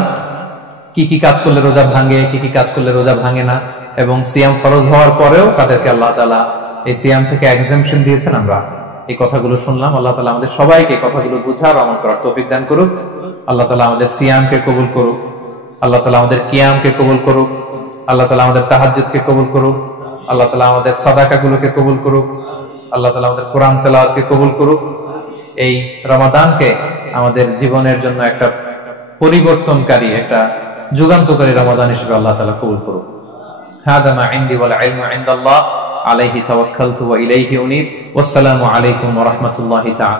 কি কি কাজ করলে রোজা ভাঙে, কি কি কাজ করলে রোজা ভাঙে না, এবং সিয়াম ফরজ হওয়ার পরেও তাদেরকে আল্লাহ তাআলা এই সিয়াম থেকে এক্সাম্পশন দিয়েছেন। আমরা এই কথাগুলো শুনলাম। আল্লাহ তাআলা আমাদের সবাইকে কথাগুলো বুঝার, আমল করার তৌফিক দান করুক। আল্লাহ তাআলা আমাদের সিয়ামকে কবুল করুক। আল্লাহ তাআলা আমাদের কিয়ামকে কবুল করুক। আল্লাহ তাআলা আমাদের তাহাজ্জুদকে কবুল করুক। আল্লাহ তাআলা আমাদের সাদাকাগুলোকে কবুল করুক। আল্লাহ তাআলা আমাদের কোরআন তেলাওয়াতকে কবুল করুক। এই রমাদানকে আমাদের জীবনের জন্য একটা পরিবর্তনকারী, একটা যুগান্তকারী রমাদান হিসেবে আল্লাহ তাআলা কবুল করুক। হাদা মা ইনদি ওয়াল ইলমু ইনদাল্লাহ আলাইহি তাওয়াক্কালতু ওয়া ইলাইহি উনীব। ওয়াসসালামু আলাইকুম ওয়া রাহমাতুল্লাহি তাআলা।